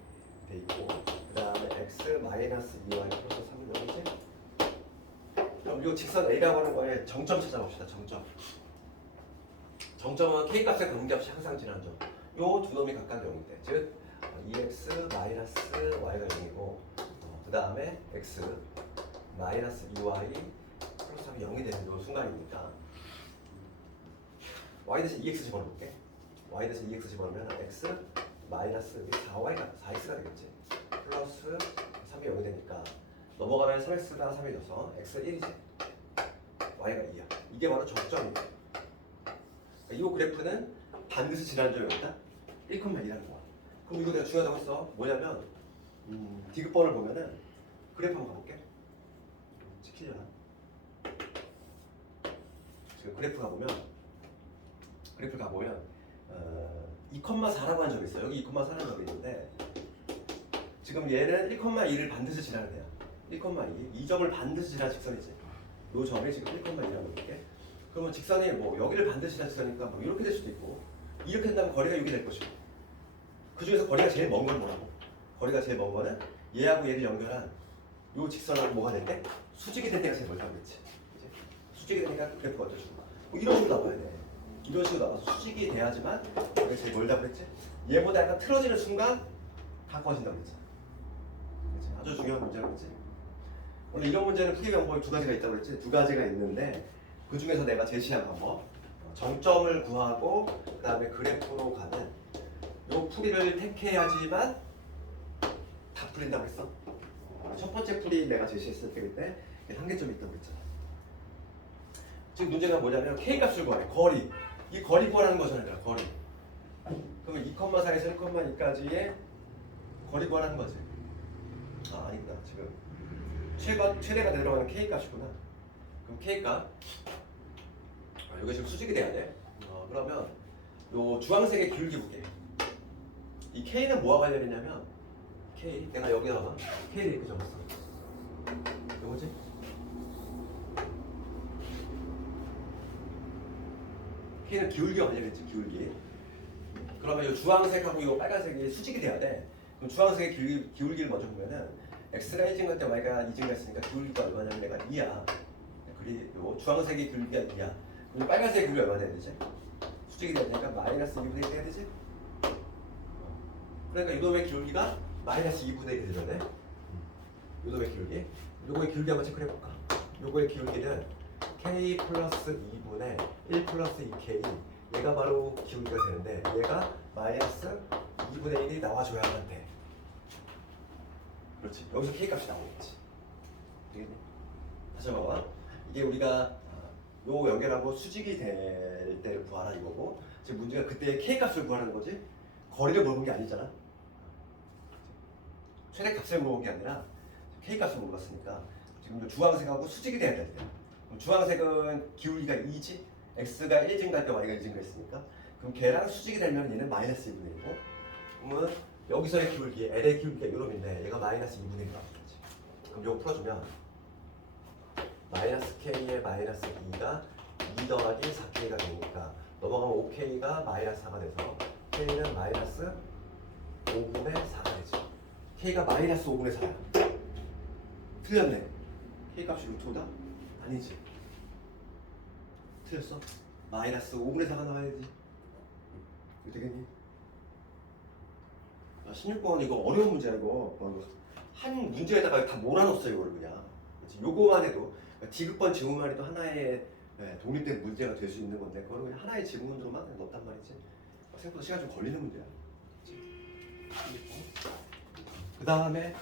돼 있고 그 다음에 x 마이너스 2y 플러스 3이 되겠지? 그럼 이 직선 A라고 하는 거에 정점 찾아봅시다. 정점은 k 값에 관계없이 항상 지나는 점. 요 두 놈이 각각 0인데 즉 2x 마이너스 y가 0이고 그 다음에 x 마이너스 2y 플러스 3이 0이 되는 요 순간이니까 y 대신 2x 집어넣을게. y 대신 2x 집어넣으면 x 마이너스 4y가 4x가 되겠지. 플러스 3이 0이 되니까 넘어가면 3x가 3이 돼서 x는 1이지. y가 2야. 이게 바로 정점이야. 이 그래프는 반드시 지나는 점이 있다. 1,2라는 거야. 그럼 이거 내가 중요하다고 했어. 뭐냐면 디귿번을 보면은 그래프 한번 가볼게. 찍히려나? 지금 그래프 가보면 2,4라고 한 점이 있어. 여기 2,4라는 점이 있는데 지금 얘는 1,2를 반드시 지나는 애야. 1,2. 이 점을 반드시 지나는 직선이지. 이 점이 지금 1,2라고 볼게. 그러면 직선이 뭐 여기를 반드시 지나는 직선이니까 뭐 이렇게 될 수도 있고 이렇게 된다면 거리가 6이 될 것이고 그 중에서 거리가 제일 먼 건 뭐라고? 거리가 제일 먼 거는 얘하고 얘를 연결한 이 직선하고 뭐가 될 때? 수직이 될 때가 제일 멀다고 했지. 수직이 되니까 그래프가 어쩌고 뭐 이런 식으로 나와야 돼. 이런 식으로 나와서 수직이 돼야지만 여기가 제일 멀다고 했지. 얘보다 약간 틀어지는 순간 가까워진다고 했지. 아주 중요한 문제라고 했지. 원래 이런 문제는 크게 방법이 두 가지가 있다고 했지. 두 가지가 있는데 그 중에서 내가 제시한 방법 정점을 구하고 그 다음에 그래프로 가는 요 풀이를 택해야지만 다 풀린다고 했어. 첫 번째 풀이 내가 제시했을 때 한계점이 있다고 했잖아. 지금 문제가 뭐냐면 k 값을 구하래. 거리. 이 거리 구하라는 거잖아. 거리. 그러면 2,4에서 1,2까지의 거리 구하라는 거지. 아니다. 지금 최대가 들어가는 k 값이구나. 그럼 k 값 이게 지금 수직이 돼야 돼. 그러면 요 주황색의 기울기 볼게. 이 k는 뭐와 관련이냐면 k 내가 여기다가 k를 이렇게 적었어. 요거지? k는 기울기와 관련했지. 기울기. 그러면 이 주황색하고 이 빨간색이 수직이 돼야 돼. 그럼 주황색의 기울기를 먼저 보면은 x가 1 증가할 때 y가 2 증가했으니까 기울기가 얼마냐면 내가 2야. 그리고 주황색의 기울기가 2야. 그럼 빨간색의 기울기가 얼마 돼야 되지? 수직이 돼야 되니까 마이너스 2분의 1 돼야 되지? 그러니까 이놈의 기울기가 마이너스 2분의 1이 되잖아. 이놈의 기울기. 요거의 기울기 한번 체크해 볼까? 요거의 기울기는 k 플러스 2분의 1 플러스 2k 얘가 바로 기울기가 되는데 얘가 마이너스 2분의 1이 나와줘야만 돼. 그렇지. 여기서 K값이 나오겠지. 되겠니? 다시 한번 봐봐. 이게 우리가 요 연결하고 수직이 될 때를 구하라 이거고, 지금 문제가 그때 K값을 구하는 거지 거리를 물어본 게 아니잖아. 최대값을 물어본 게 아니라 K값을 물어봤으니까 지금 주황색하고 수직이 돼야 될 때, 주황색은 기울기가 2지, x가 1 증가할 때 y가 2 증가했으니까, 그럼 걔랑 수직이 되면 얘는 마이너스 2분의 1이고, 그러면 여기서의 기울기, L의 기울기가 이놈인데 얘가 마이너스 2분의 1이 나오겠지. 그럼 이거 풀어주면 마이너스 k의 마이너스 2가 2 더하기 4k가 되니까 넘어가면 5k가 마이너스 4가 돼서 k는 마이너스 5분의 4가 되지. k가 마이너스 5분의 4야. 틀렸네. k값이 루트보다? 아니지. 틀렸어. 마이너스 5분의 4가 나와야지. 이거 되겠니? 16번 이거 어려운 문제야 이거. 한 문제에다가 다 몰아넣었어 이거를 그냥. 요거만 해도 디귿번 지문만 해도 하나의 독립된 문제가 될 수 있는 건데, 그거는 그냥 하나의 지문으로만 넣었단 말이지. 생각보다 시간 좀 걸리는 문제야. 그 다음에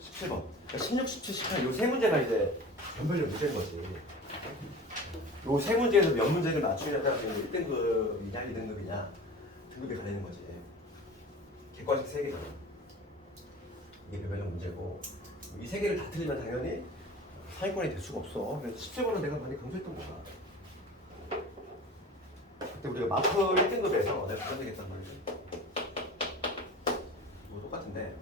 17번. 16, 17, 18 요 세 문제가 이제 변별력 문제인 거지. 요 세 문제에서 몇 문제를 맞추느냐에 따라서 1등급이냐 2등급이냐 등급이 갈리는 거지. 객관식 3개잖아. 이게 변별력 문제고, 이 3개를 다 틀리면 당연히 상위권이 될 수가 없어. 그래서 17번은 내가 많이 강조했던 거야. 그때 우리가 마플 1등급에서 내가 그런 얘기 했단 말이지. 뭐 똑같은데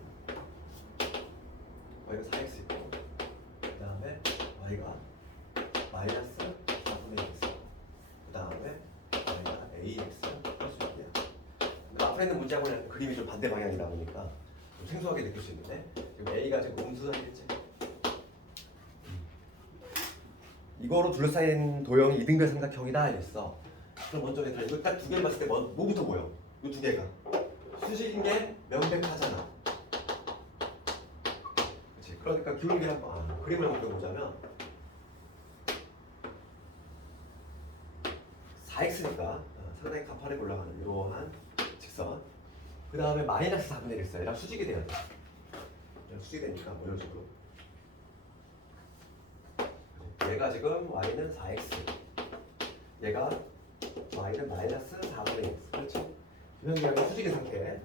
y가 4x 있고, 그 다음에 y가 마이너스 4분의 x, 그 다음에 y가 ax 플러스 6이야. 앞에 있는 문제하고는 그림이 좀 반대 방향이다 보니까 좀 생소하게 느낄 수 있는데, 지금 a가 지금 음수선이겠지. 이거로 둘러싸인 도형이 이등변 삼각형이다 이랬어. 그럼 먼저 얘들아 이거 딱 두 개를 봤을 때 뭐부터 보여? 이 두 개가 수직인 게 명백하잖아. 그렇지. 그러니까 기울기 한번 그림을 한번 그려보자면 4x니까 상당히 가파르게 올라가는 이러한 직선. 그 다음에 마이너스 4분의 1 있어. 얘랑 수직이 돼야 돼. 얘랑 수직이 되니까 뭐 이런 식으로. 얘가 지금 y는 4x, 얘가 y는 마이너스 4분의 x. 그렇죠? 이런 경우는 수직인 상태.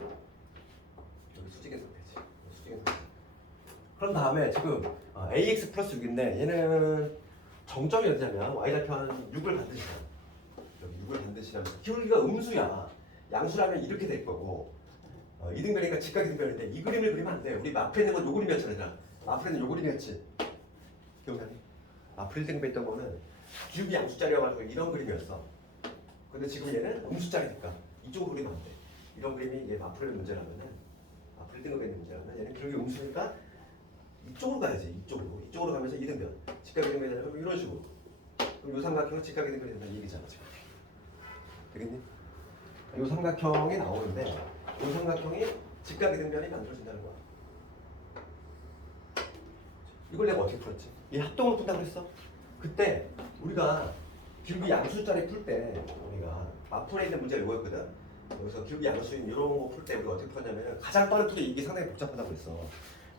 여기 수직인 상태지. 수직인 상태. 그런 다음에 지금 ax 플러스 6인데 얘는 정점이 어디냐면 y좌표는 6을 반드시 해. 여기 6을 반드시 하면 기울기가 음수야. 양수라면 이렇게 될 거고, 이등변이니까 직각 이등변인데 이 그림을 그리면 안 돼. 우리 앞에 있는 건 요 그림이었잖아. 앞에 있는 요 그림이었지. 기억나니? 앞에 1등급에 있던 거는 기울기 양수짜리여가지고 이런 그림이었어. 근데 지금 얘는 음수짜리니까 이쪽으로 그리면 안 돼. 이런 그림이 얘 앞으로의 문제라면은, 앞으로 1등급에 있는 문제라면 얘는 기울기 음수니까 이쪽으로 가야지. 이쪽으로 가면서 이등변, 직각 이등변이 되면 이런 식으로. 그럼 요 삼각형은 직각 이등변이 된다는 얘기잖아 지금. 되겠니? 요 삼각형이 나오는데 요 삼각형이 직각 이등변이 만들어진다는 거야. 이걸 내가 어떻게 풀었지? 이 합동을 푼다고 했어? 그때 우리가 기울기 양수짜리 풀 때 우리가 앞으로 있는 문제가 이거였거든. 여기서 기울기 양수인 이런 거 풀 때 우리가 어떻게 풀었냐면 가장 빠른 풀이 이게 상당히 복잡하다고 했어.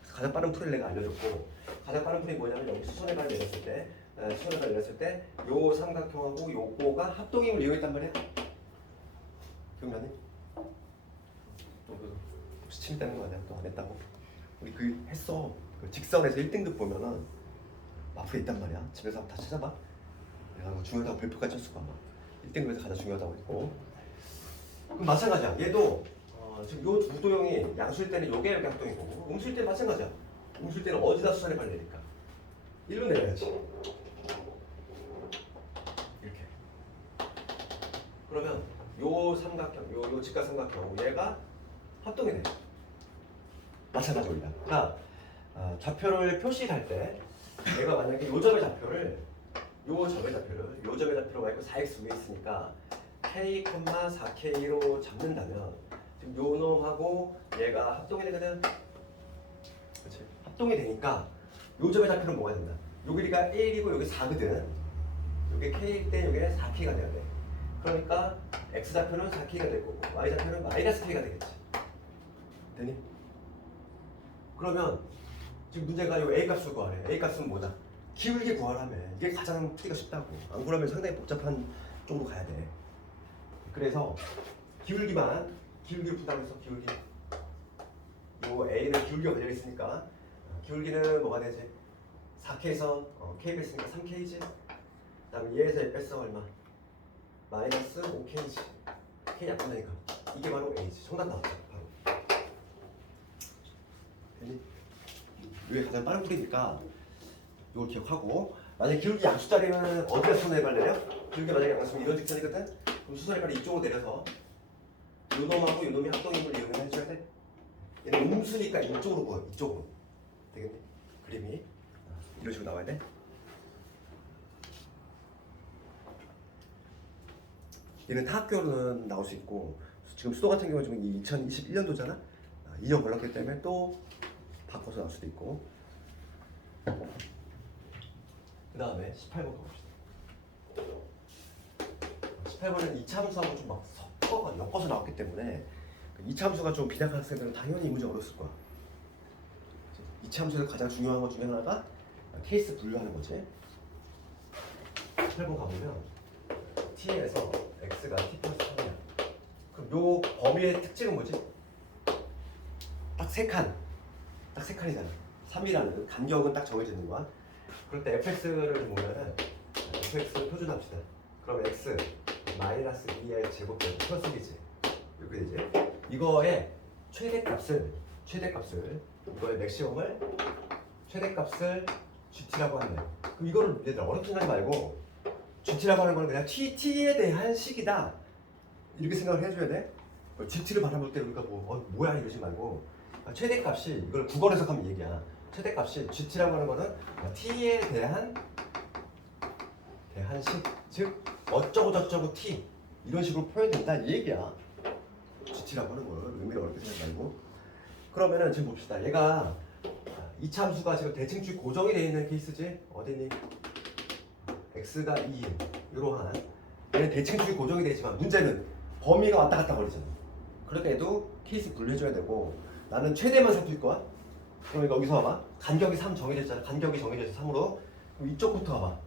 그래서 가장 빠른 풀을 내가 알려줬고, 가장 빠른 풀이 뭐냐면 여기 수선의 발을 내렸을 때, 수선의 발을 내렸을 때 요 삼각형하고 요거가 합동임을 이용했단 말이야. 기억나니? 혹시 침입되는 거 아니야? 또 안 했다고? 우리 그 했어. 그 직선에서 1등급 보면은 앞에 있단 말이야. 집에서 한번 다 찾아봐. 내가 중요하다고 별표까지 쳤을 거야. 1등급에서 가장 중요하다고 했고. 그럼 마찬가지야. 얘도 지금 요 두 도형이 양수일 때는 요게 여기 합동이 거고, 음수일 때는 마찬가지야. 음수일 때는 어디다 수선의 발을 내릴까? 1로 내려야지. 이렇게. 그러면 요 삼각형, 요 직각 삼각형 얘가 합동이 돼. 마찬가지로 우리가. 그러니까 좌표를 표시할 때 얘가 만약에 요 점의 좌표를 요 점의 좌표를 y 4x 위에 있으니까 k, 4k로 잡는다면 지금 요 놈하고 얘가 합동이 되거든. 그렇지? 합동이 되니까 요 점의 좌표는 뭐가 된다? 요 길이가 1이고 여기 4거든. 요게 k일 때 요게 4k가 돼야 돼. 그러니까 x좌표는 4k가 될 거고 y좌표는 마이너스 k가 되겠지. 되니? 그러면 지금 문제가 이 a 값을 구하래. a 값은 뭐다? 기울기 구하라며. 이게 가장 풀기가 쉽다고. 안 그러면 상당히 복잡한 쪽으로 가야 돼. 그래서 기울기를 푼다고 해서 기울기. 요 a는 기울기가 걸려 있으니까 기울기는 뭐가 되지? 4k에서 k 뺐으니까 3k지. 그다음에 얘에서 얘 뺐어 얼마? 마이너스 5k지. k 약분되니까 이게 바로 a지. 정답 나왔죠. 바로. 됐니? 이게 가장 빠른 풀이니까 이걸 기억하고, 만약에 기울기 양수자리면 어디가 수선의 발레요? 기울기 만약에 양수면 이런 직선이거든? 그럼 수선의 발이 이쪽으로 내려서 요 놈하고 요 놈이 합동임을 이용해줘야 돼. 얘는 음수니까 이쪽으로 보여. 이쪽으로. 되겠네? 그림이 이런 식으로 나와야 돼. 얘는 타학교로는 나올 수 있고, 지금 수도 같은 경우는 지금 2021년도잖아? 2년 걸렸기 때문에 또 바꿔서 나올 수도 있고. 그 다음에 18번 가봅시다. 18번은 이차함수하고 좀 막 엮어서 나왔기 때문에 이차함수가 좀 비약한 학생들은 당연히 이 문제 어려웠을 거야. 이차함수에서 가장 중요한 것 중에 하나가 케이스 분류하는 거지. 18번 가보면 t에서 x가 t 플러스 3이야. 그럼 요 범위의 특징은 뭐지? 딱 세 칸이잖아. 3이라는 간격은 딱 정해져 있는 거야. 그럴 때 fx를 보면은 fx 표준합시다. 그럼 x 마이너스 2의 제곱되고 플러스 1이지. 이렇게 되지. 이거의 최대값을 이거의 맥시멈을 최대값을 GT라고 한대. 그럼 이거를 얘들아 어렵게 생각하지 말고 GT라고 하는 거는 그냥 t에 대한 식이다 이렇게 생각을 해줘야 돼. GT를 바라볼 때 우리가 뭐야 이러지 말고 최대값이, 이걸 국어 해석하면 얘기야. 최대값이 GT라고 하는 거는 t에 대한 식, 즉 어쩌고 저쩌고 t 이런 식으로 표현된다 이 얘기야. GT라고 하는 걸 의미를 어렵게 생각하지 말고. 그러면은 지금 봅시다. 얘가 이차함수가 지금 대칭축이 고정이 되어 있는 케이스지. 어디니? x가 2 이러한 얘는 대칭축이 고정이 되어 있지만 문제는 범위가 왔다 갔다 거리잖아. 그러니까 얘도 케이스 분류해줘야 되고, 나는 최대만 살필 거야. 그럼 여기서 봐봐. 간격이 3 정해져 있잖아. 간격이 정해져 있어 3으로. 그럼 이쪽부터 봐봐.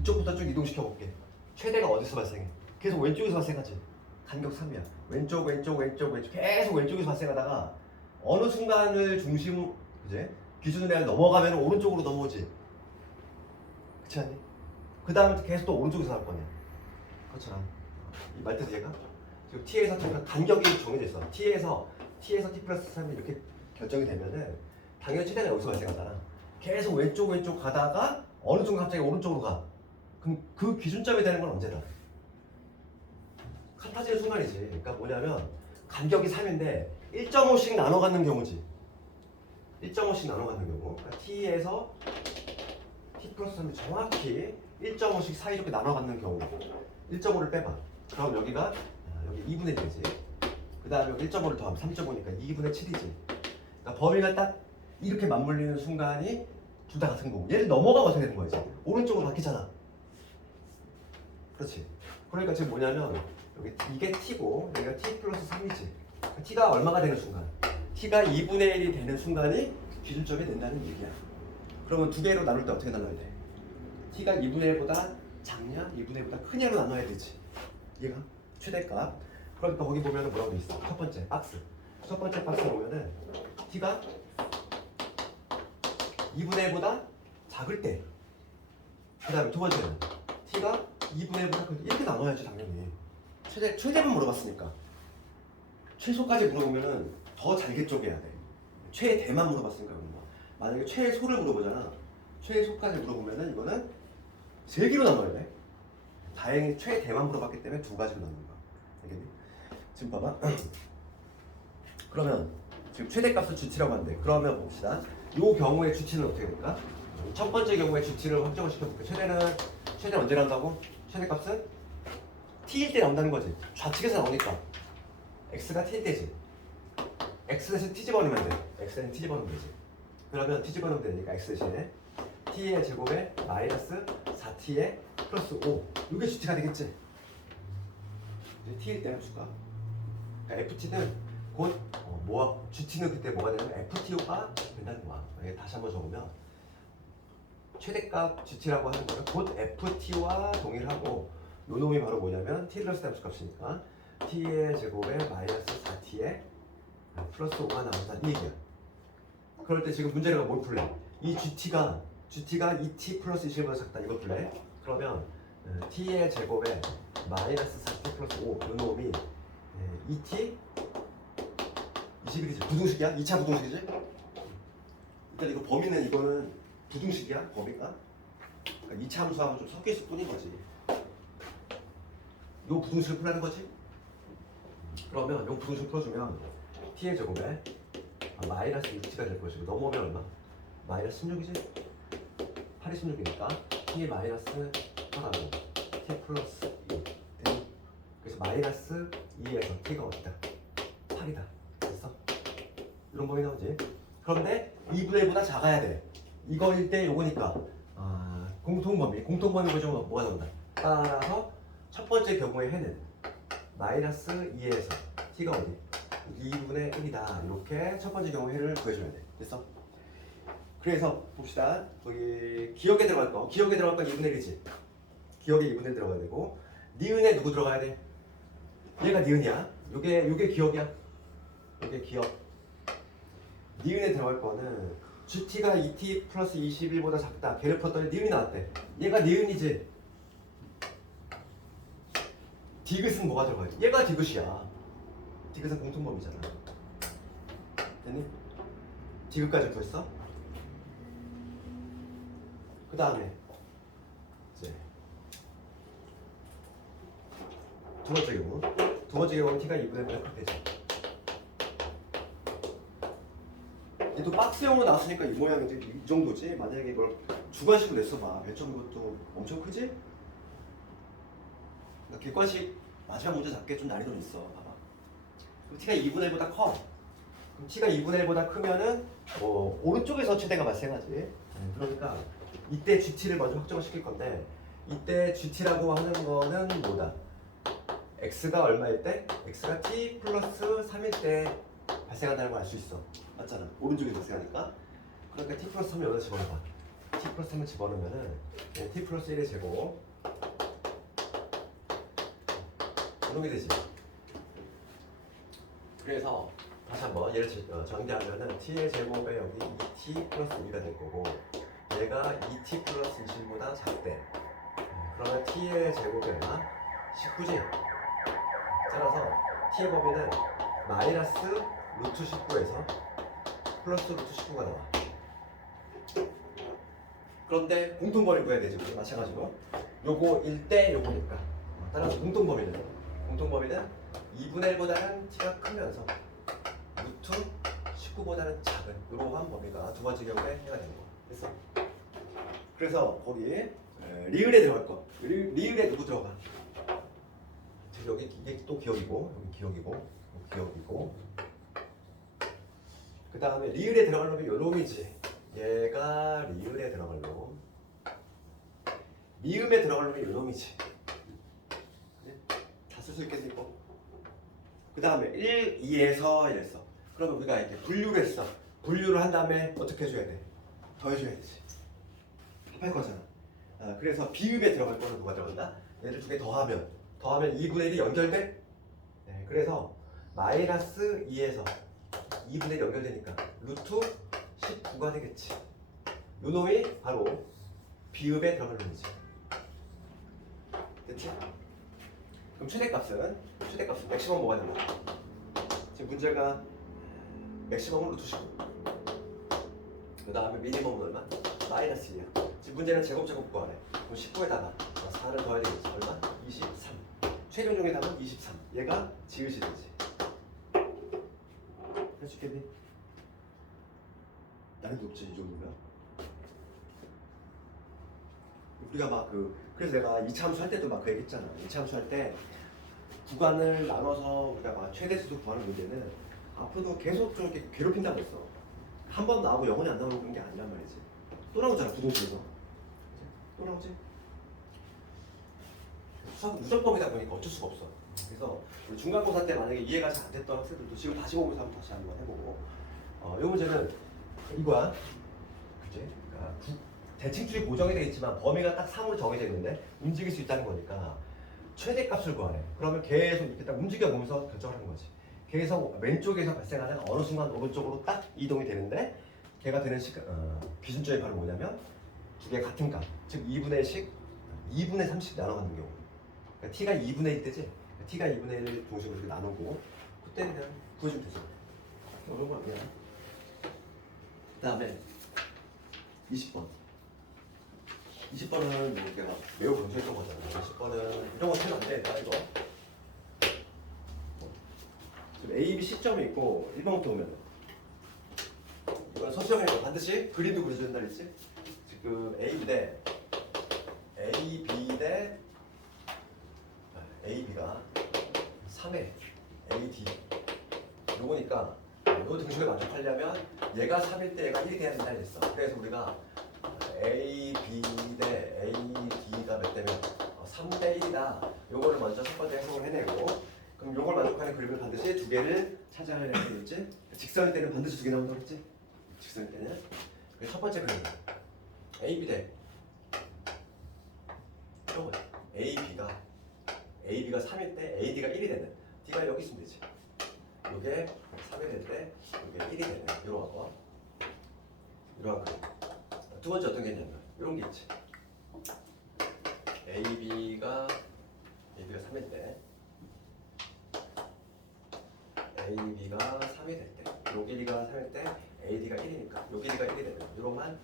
이쪽부터 쭉 이동시켜 볼게. 최대가 어디서 발생해? 계속 왼쪽에서 발생하지. 간격 3이야. 왼쪽 계속 왼쪽에서 발생하다가 어느 순간을 중심, 그제? 기준을 넘어가면 오른쪽으로 넘어오지. 그렇지 않니? 그 다음에 계속 또 오른쪽에서 나올 거냐. 그렇잖아. 이 말뜻 얘가 지금 t에서 간격이 정해져 있어. t에서 t 플러스 3이 이렇게 결정이 되면은 당연히 최대가 여기서 발생하잖아. 계속 왼쪽 가다가 어느 순간 갑자기 오른쪽으로 가. 그럼 그 기준점이 되는 건 언제다? 같아지는 순간이지. 그러니까 뭐냐면 간격이 3인데 1.5씩 나눠 갖는 경우지. 1.5씩 나눠 갖는 경우. 그러니까 t에서 t 플러스 3이 정확히 1.5씩 사이좋게 나눠 갖는 경우. 1.5를 빼봐. 그럼 여기가 여기 2분의 1이지. 그 다음에 여기 1.5를 더하면 3.5니까 2분의 7이지. 그러니까 범위가 딱 이렇게 맞물리는 순간이 둘 다 같은 거고. 얘를 넘어가면 어떻게 되는 거야 이제? 오른쪽으로 바뀌잖아. 그렇지. 그러니까 지금 뭐냐면 여기 이게 t고 여기가 t 플러스 3이지. 그러니까 t가 얼마가 되는 순간? t가 2분의 1이 되는 순간이 기준점이 된다는 얘기야. 그러면 두 개로 나눌 때 어떻게 나눠야 돼? t가 2분의 1보다 작냐? 2분의 1보다 크냐로 나눠야 되지. 얘가 최대값. 그러니까 거기 보면은 뭐라고 돼 있어? 첫 번째 박스. 첫 번째 박스에 보면은 t가 2분의 1보다 작을 때. 그 다음에 두 번째는 t가 2분의 1보다 클 때. 이렇게 나눠야지 당연히. 최대만 물어봤으니까. 최소까지 물어보면은 더 잘게 쪼개야 돼. 최대만 물어봤으니까 그런 거야. 만약에 최소를 물어보잖아. 최소까지 물어보면은 이거는 세 개로 나눠야 돼. 다행히 최대만 물어봤기 때문에 두 가지로 나누는 거야. 알겠니? 지금 봐봐. 그러면 지금 최대값을 GT라고 하는데, 그러면 봅시다. 이 경우의 GT는 어떻게 될까? 첫 번째 경우의 GT를 확정을 시켜볼게. 최대 언제 나온다고? 최대값은 t일 때 나온다는 거지. 좌측에서 나오니까 x가 t일 때지. x 대신 t 집어넣으면 돼. x 대신 t 집어넣으면 되지. 그러면 t 집어넣으면 되니까 x 대신에 t의 제곱에 마이너스 4t의 플러스 5. 이게 GT가 되겠지. t일 때 함수가. 그러니까 ft는 곧 GT는 그때 뭐가 되냐면 ft가 된다는 거야. 다시 한번 적으면 최대값 GT라고 하는 거는 곧 ft와 동일하고 요 놈이 바로 뭐냐면 t 플러스 함수 값이니까 t의 제곱에 마이너스 4t에 플러스 5가 나온다 이 얘기야. 그럴 때 지금 문제가 뭘 풀래? 이 GT가 2t 플러스 21보다 작다 이거 풀래? 그러면 t의 제곱에 마이너스 4t 플러스 5 요 놈이 2t 21이지 부등식이야? 2차 부등식이지? 일단 이거 범위는 이거는 부등식이야 범위가? 그러니까 2차 함수하고 좀 섞여 있을 뿐인 거지. 요 부등식을 풀라는 거지? 그러면 요 부등식을 풀어주면 t의 제곱에 마이너스 6t가 될 것이고 넘어오면 얼마? 마이너스 16이지? 8이 16이니까 t 마이너스 8하고 t 플러스 2 그래서 마이너스 2에서 t가 어디다? 8이다 됐어? 이런 범위 나오지? 그런데 2분의 1보다 작아야 돼. 이거일 때 요거니까 공통범위 보시면 뭐가 나온다? 따라서 첫 번째 경우의 해는 마이너스 2에서 t가 어디? 2분의 1이다. 이렇게 첫 번째 경우 해를 구해줘야 돼. 됐어? 그래서 봅시다. 거기 기억에 들어갈 건 2분의 1이지. 기억에 2분의 1 들어가야 되고 니은에 누구 들어가야 돼? 얘가 니은이야. 요게 기억이야. 요게 기억. 니은에 들어갈 거는 GT가 2t 플러스 21보다 작다. 걔를 풀었더니 니은이 나왔대. 얘가 니은이지. 디귿은 뭐가 들어가야 돼? 얘가 디귿이야. 디귿은 공통범위잖아. 됐니? 디귿까지 구했어? 그 다음에 이제 두 번째 경우는 t가 2분의 1보다 클 때지. 또 박스형으로 나왔으니까 이 모양이 이 정도지. 만약에 이걸 주관식으로 냈어봐. 배점 이것도 엄청 크지? 그러니까 객관식 마지막 문제 잡기에 좀 난이도는 있어. 봐봐. 그럼 t가 2분의 1보다 커. 그럼 t가 2분의 1보다 크면은 오른쪽에서 최대가 발생하지. 그러니까 이때 GT를 먼저 확정을 시킬 건데 이때 GT라고 하는 거는 뭐다? x가 얼마일 때? x가 t 플러스 3일 때 발생한다는 걸 알 수 있어. 맞잖아. 오른쪽에 발생하니까. 그러니까 t 플러스 3을 여기다 집어넣어봐. t 플러스 3을 집어넣으면은 t 플러스 1의 제곱 이렇게 되지. 그래서 다시 한번 얘를 정리하면은 t의 제곱에 여기 2t 플러스 2가 될 거고 얘가 2t 플러스 20보다 작대. 그러면 t의 제곱이 얼마? 19지. 따라서 t의 범위는 마이너스 루트 19에서 플러스 루트 19가 나와. 그런데 공통범위 구해야 되지. 마찬가지로 요거 1대 요거니까. 따라서 공통범위는 2분의 1보다는 t가 크면서 루트 19보다는 작은 이러한 범위가 두 번째 경우에 해가 되는 거. 됐어? 그래서 거기 리을에 들어갈 거. 리을에 누구 들어가? 여기 이게 또 기억이고 여기 기억이고 여기 기억이고 그 다음에 리을에 들어갈 놈이 요 놈이지. 얘가 리을에 들어갈 놈. 미음에 들어갈 놈이 요 놈이지. 다 쓸 수 있겠지 이거. 그 다음에 1, 2에서 이랬어. 그러면 우리가 이렇게 분류를 했어. 분류를 한 다음에 어떻게 해줘야 돼? 더해줘야 되지. 합할 거잖아. 그래서 비읍에 들어갈 거는 누가 들어간다? 얘를 두 개 더하면 2분의 1이 연결돼? 네, 그래서 마이너스 2에서 2분의 1이 연결되니까 루트 19가 되겠지. 요 놈이 바로 비읍에 들어갈 놈이지. 됐지? 그럼 최대값은 맥시멈 뭐가 되나? 지금 문제가 맥시멈은 루트 19. 그 다음에 미니멈은 얼마? 마이너스 1이야. 지금 문제는 제곱 구하래. 그럼 19에다가 4를 더해야 되겠지. 얼마? 23. 최종적인 답은 23. 얘가 지읒이 되지. 할 수 있겠니? 난이도 없지 이 정도면. 우리가 막 그래서 내가 2차 함수 할 때도 막 그 얘기했잖아. 2차 함수 할 때 구간을 나눠서 우리가 막 최대수도 구하는 문제는 앞으로도 계속 좀 이렇게 괴롭힌다고 했어. 한 번 나오고 영원히 안 나오는 게 아니란 말이지. 또 나오잖아 부동식에서. 또 나오지? 수학 누적범위다 보니까 어쩔 수가 없어. 그래서 우리 중간고사 때 만약에 이해가 잘 안 됐던 학생들도 지금 다시 보면서 한번 다시 한번 해보고 이 문제는 이거야. 그치? 그러니까 대칭줄이 고정이 되어 있지만 범위가 딱 3으로 정해져 있는데 움직일 수 있다는 거니까 최대값을 구하래. 그러면 계속 이렇게 딱 움직여 보면서 결정을 하는 거지. 계속 왼쪽에서 발생하다가 어느 순간 오른쪽으로 딱 이동이 되는데 걔가 되는 기준점이 바로 뭐냐면 두 개 같은 값, 즉 2분의 1씩 2분의 3씩 나눠가는 경우. 그러니까 t가 2분의 1 때지. t가 2분의 1을 동식으로 이렇게 나누고 그때는 그냥 구해주면 되죠. 어려운 거 아니야. 그 다음에 20번. 20번은 뭐 내가 매우 강조했던 거잖아. 20번은 이런 거 틀면 안 돼. 나 이거. 지금 A, B 시점이 있고 1번부터 보면 이건 서술형이니까 반드시 그림도 그려줘야 된다 그랬지? 지금 A 대 A, B 대 A, B가 3회 A, D 요거니까 요 등식을 만족하려면 얘가 3일 때 얘가 1이 돼야 된다 했어. 그래서 우리가 A, B 대 A, D가 몇 대면 3대 1이다. 요거를 먼저 첫 번째 해석을 해내고 그럼 요걸 만족하는 그림을 반드시 두 개를 찾아야 되겠지? 직선일 때는 반드시 두 개 나온다고 했지? 직선일 때는 그래서 첫 번째 그림 A, B 대 요거 A, B가 3일 때 A, D가 1이 되는 D가 여기 있으면 되지. 요게 3일 될 때 요게 1이 되는 요런 거 이러한 그림. 두 번째 어떤 게 있냐면 이런 게 있지. AB가 3일 때 AB가 3이 될 때, 요 길이가 3일 때 AD가 1이니까 요 길이가 1이 되면 요런만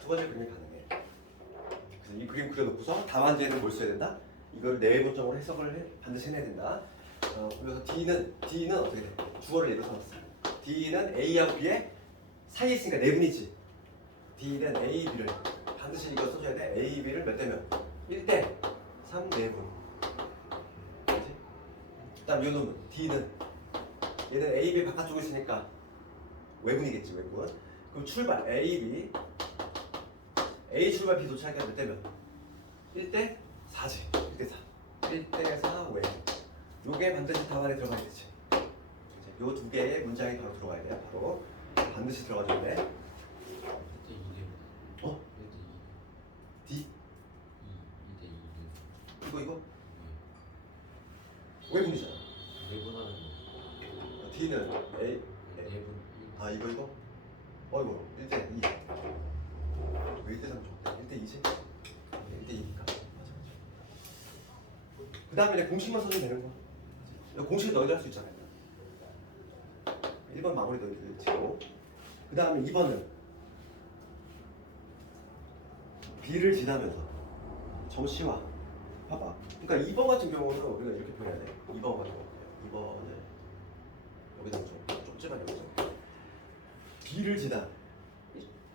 두 번째 그림이 가능해. 그래서 이 그림 그려놓고서 답안지에는 뭘 써야 된다? 이걸 내분적으로 해석을 반드시 해내야 된다. 그래서 D는 어떻게 돼? 주어를 예로 삼았어. D는 A하고 B의 사이에 있으니까 내분이지. D는 A, B를 반드시 이거 써줘야 돼. A, B를 몇 대면? 1대 3 내분. 그렇지? 그다음 요 놈은 D는 얘는 A, B 바깥쪽에 있으니까 외분이겠지, 외분. 그럼 출발 A, B A 출발 B 도착하기가 몇 대면? 1대 4지. 1대 4. 1대 4 외분. 요게 반드시 답안에 들어가야 되지. 요 두 개의 문장이 바로 들어가야 돼요. 바로 반드시 들어가줘야 돼. 어? D? 이거? 외분이잖아. 내분하는 D는 A 내분 이거? 이거 1대 2 왜 1대 3 줘? 1대 2지? 1대 2니까 맞아 그 다음에 공식만 써도 되는 거야. 공식은 너희들 할 수 있잖아. 1번 마무리 너희들 치고 그 다음에 2번은 B를 지나면서 정시화 봐봐. 그러니까 2번 같은 경우는 우리가 이렇게 표현해야 돼. 2번 같은 경우 2번을 여기다 좀 좁지만 여기서 B를 지나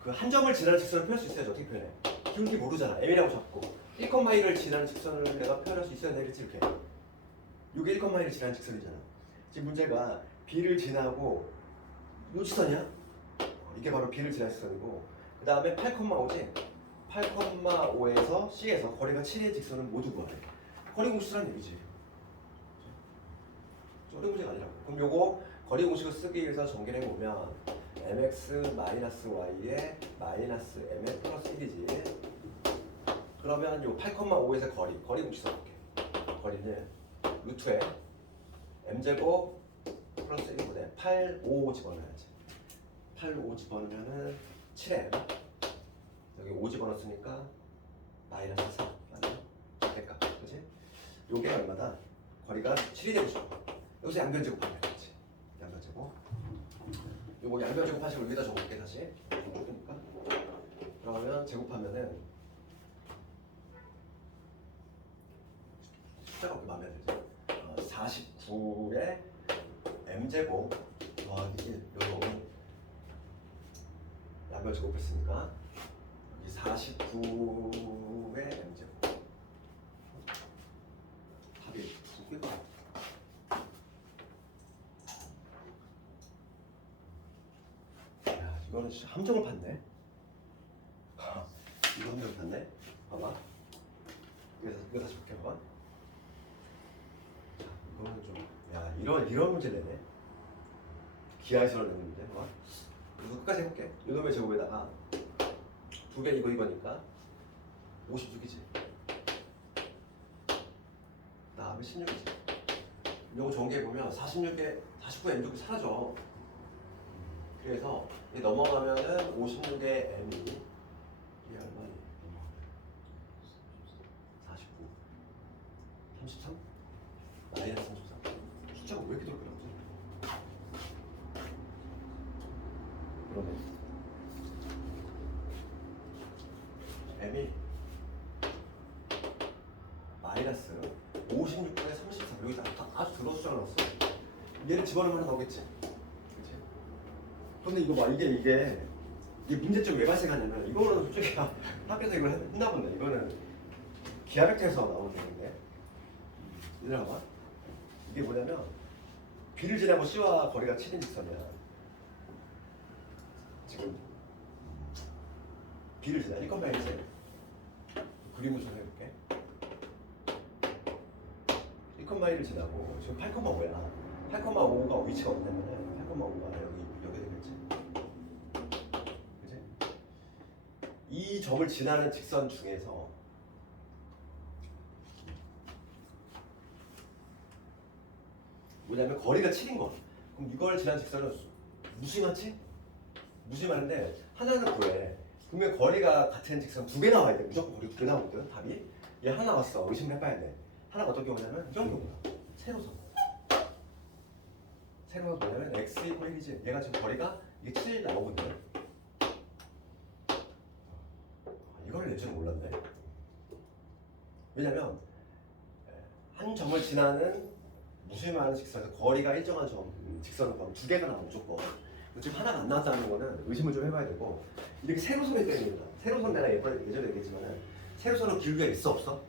그 한 점을 지나는 직선을 표현할 수 있어야지. 어떻게 표현해? 기울기 모르잖아. M이라고 잡고 1,1을 지나는 직선을 내가 표현할 수 있어야 되겠지. 이렇게 이게 1,1을 지나는 직선이잖아. 지금 문제가 B를 지나고 요 직선이야. 이게 바로 B를 지나는 직선이고 그 다음에 8,5지. 8,5에서 C에서 거리가 7의 직선은 모두 구하래. 거리 공식이라는 얘기지. 어려운 문제가 아니라고. 그럼 요거 거리 공식을 쓰기 위해서 전개를 해보면 mx-y에 마이너스 mx 플러스 1이지. 그러면 요 8,5에서 거리 공식 써볼게. 거리는 루트에 m제곱 플러스 1분의 8, 5 집어넣어야지. 8, 5 집어넣으면은 7m. 여기 5 집어넣었으니까 마이너스 4 맞나? 절대값. 그치? 요게 얼마다? 거리가 7이 되고 싶어. 여기서 양변제곱하면 되지. 양변제곱. 요거 양변제곱 하시고 여기다 적어볼게 다시. 그러니까 그러면 제곱하면은 숫자가 그렇게 마음에 들죠. 49에 m제곱 더하기 1 요거 양변제곱했으니까 여기 49에 m제곱 답이 두 개가 이거는 진짜 함정을 팠네. 이거 함정을 팠네. 봐봐. 이거 다시 볼게. 봐봐. 이거는 좀, 야, 이런 문제 내네. 기하에서 내는 문제. 뭐? 이거 끝까지 해볼게. 요놈의 제곱에다가 2배 이거니까 56이지. 다음에 16이지. 요거 전개 보면 46에 49에 m족이 사라져. 그래서 이 넘어가면은 56의 m이 이게 얼마니? 49, 33, 마이너스 33. 숫자가 왜 이렇게 돌아가지? 그러네. m이 마이너스 56분의 33. 여기 아주 들어서 숫자가 나왔어. 얘를 집어넣으면 하나 나오겠지. 그치? 근데 이거 봐, 이게 문제점이 왜 발생하냐면, 이거는 솔직히 학교에서 이걸 했나 본데, 이거는 기하벡터에서 나오는 얘기인데. 얘들아 봐. 이게 뭐냐면 B를 지나고 C와 거리가 7인 직선이야. 지금 B를 지나 1,1지. 그림을 좀 해볼게. 1,1을 지나고 지금 8,5야. 8,5가 위치가 어디냐면 8,5가 여기 되겠지. 그치? 이 점을 지나는 직선 중에서 뭐냐면 거리가 7인 거야. 그럼 이걸 지난 직선은 무심하지? 무심한데 하나는 구해. 그러면 거리가 같은 직선 2개 나와야 돼. 무조건 거리 2개 나오거든. 답이. 얘 하나 나왔어. 의심을 해봐야 돼. 하나가 어떤 경우냐면 이런 경우야. 세로선. 세로선 뭐냐면 x = 1이지. 얘가 지금 거리가 이게 7 나오거든. 이걸 낼 줄 몰랐네. 왜냐면 한 점을 지나는 무심한 직선에서 거리가 일정한 점 직선을 보면 2개가 나오면 무조건. 지금 하나가 안 나왔다는 거는 의심을 좀 해봐야 되고, 이렇게 세로선이 때립니다. 세로선 내가 예전에 얘기했지만은 세로선은 기울기가 있어 없어?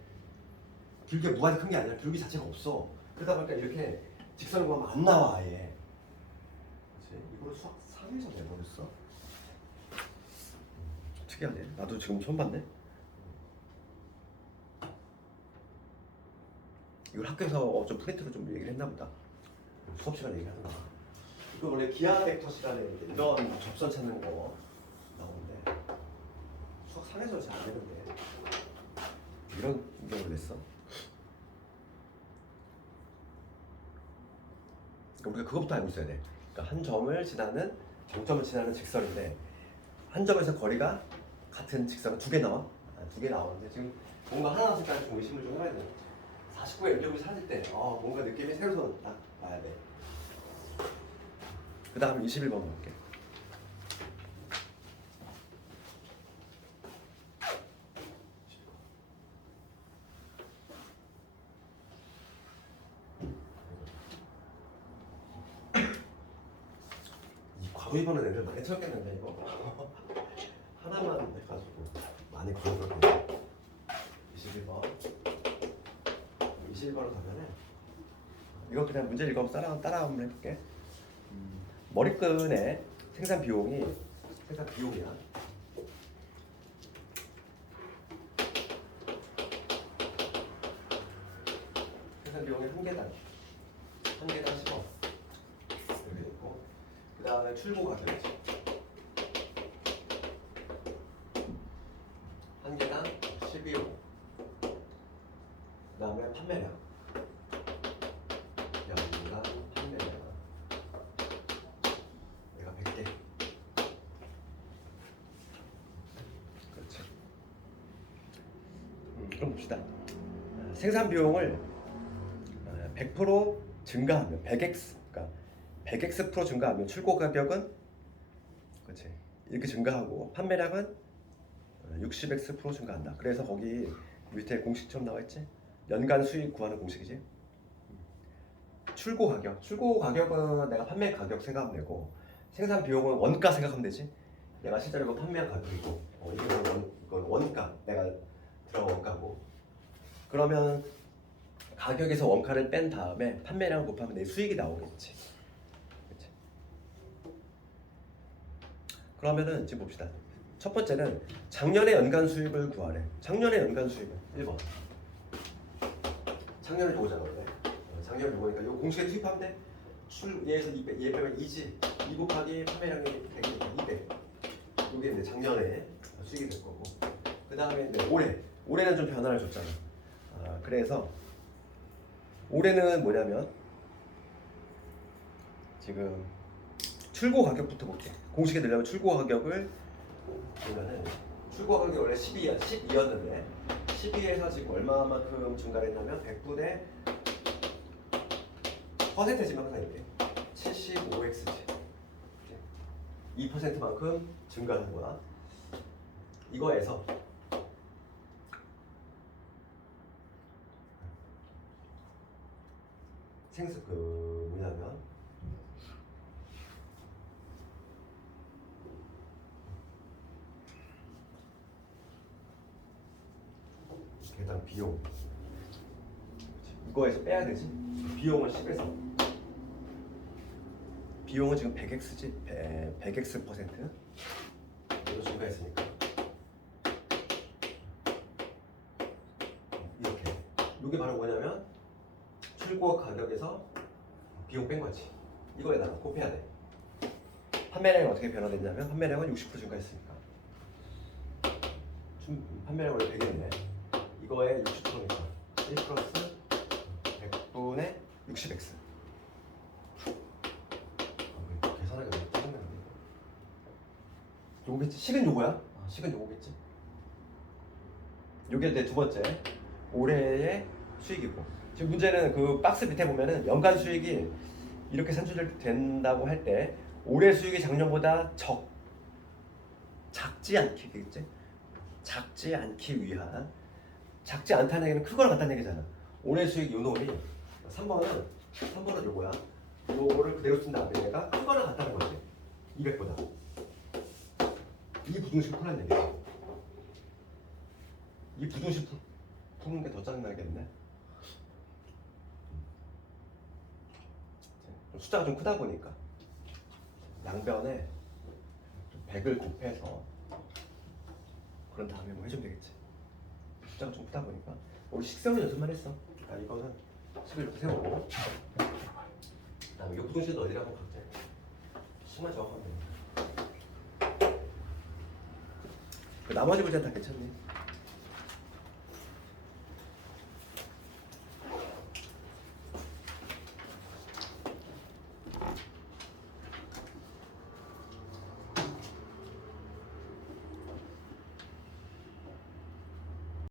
기울기가 무한히 큰 게 아니라 기울기 자체가 없어. 그러다 보니까 이렇게 직선을 보면 안 나와 아예. 그렇지? 이걸 수학 3에서 내버렸어. 특이하네. 나도 지금 처음 봤네. 이걸 학교에서 좀 프린트로 좀 얘기를 했나 보다. 수업 시간에 얘기를 하던가. 이거 원래 기하벡터 시간에 이런 접선 찾는 거 나오는데 수학 3에서 잘 안 되는데 이런 경우를 냈어. 그러니까 우리가 그것부터 알고 있어야 돼. 그러니까 한 점을 지나는 정점을 지나는 직선인데 한 점에서 거리가 같은 직선은 2개 나와? 2개 나오는데 지금 뭔가 하나 나왔을 때 좀 의심을 좀 해봐야 되는 거지. 49의 m점을 찾을 때 뭔가 느낌이 세로선 딱 봐야 돼. 그 다음 21번 볼게. 이 과거 이번은 애들 많이 틀었겠는데 이거 하나만 해가지고 많이 걸어버렸네. 21번으로 가면은 이거 그냥 문제 읽어서 따라 한번 해볼게. 머리끈의 생산 비용이야. 생산 비용이 한 개당 10원 이렇게 있고, 그 다음에 출고 가격이지. 한 개당 12원. 그 다음에 판매량. 연간 판매량. 내가 100개. 그렇지. 그럼 봅시다. 생산 비용을 100% 증가하면 100x, 그러니까 100x% 증가하면 출고 가격은 그렇지 이렇게 증가하고 판매량은 60x% 증가한다. 그래서 거기 밑에 공식처럼 나와 있지. 연간 수익 구하는 공식이지. 출고 가격은 내가 판매 가격 생각하면 되고, 생산 비용은 원가 생각하면 되지. 내가 실제로 이거 판매한 가격이고, 이건 원가, 내가 들어간 원가고. 그러면 가격에서 원가를 뺀 다음에 판매량 곱하면 내 수익이 나오겠지. 그치? 그러면은 지금 봅시다. 첫 번째는 작년의 연간 수익을 구하래. 작년의 연간 수익은 1번. 작년에 오잖아 원래. 작년 요거니까 요 공식에 투입하면 돼. 얘에서 200, 얘 빼면 2지. 2 곱하기 판매량이 100이니까 200. 요게 이제 작년에 수익이 될 거고. 그 다음에 이제 올해는 좀 변화를 줬잖아. 그래서 올해는 뭐냐면 지금 출고 가격부터 볼게. 공식에 넣으려면 출고 가격을 보면은 출고 가격이 원래 12였는데 12에서 지금 얼마만큼 증가를 했냐면 100분의 퍼센테지만 항상 이렇게 75x지. 2%만큼 증가하는 거야. 이거에서 뭐냐면 계단 비용 이거에서 빼야 되지. 비용은 10에서 비용은 지금 100x지. 100x%. 이거 증가했으니까 이렇게. 이게 바로 뭐냐면 출고 가격에서 비용 뺀 거지. 이거에다가 곱해야 돼. 판매량이 어떻게 변화됐냐면 판매량은 60% 증가했으니까 판매량 원래 100이었네. 이거에 60%니까 1 플러스 100분의 60x. 계산하기가 너무 짜증나는데. 요거겠지? 식은 요거야? 식은 요거겠지? 요게 내 두 번째 올해의 수익이고, 지금 문제는 그 박스 밑에 보면은 연간 수익이 이렇게 산출된다고 할 때 올해 수익이 작년보다 작지 않기, 되겠지? 작지 않기 위한, 작지 않다는 얘기는 크거나 같다는 얘기잖아. 올해 수익 요 놈이 3번은 요거야. 요거를 그대로 쓴 다음에 내가 크거나 같다는 거지. 200보다. 이 부등식 풀란 얘기지. 이 부등식 푸는 게 더 짜증나겠네. 숫자가 좀 크다 보니까 양변에 100을 곱해서 그런 다음에 뭐 해주면 되겠지. 숫자가 좀 크다 보니까 우리 식성은 연습만 했어. 이거는 식을 이렇게 세우고 그다음에 이 부등식은 어디라고 각자 식만 정확하면 됩니다. 나머지 문제는 다 괜찮네.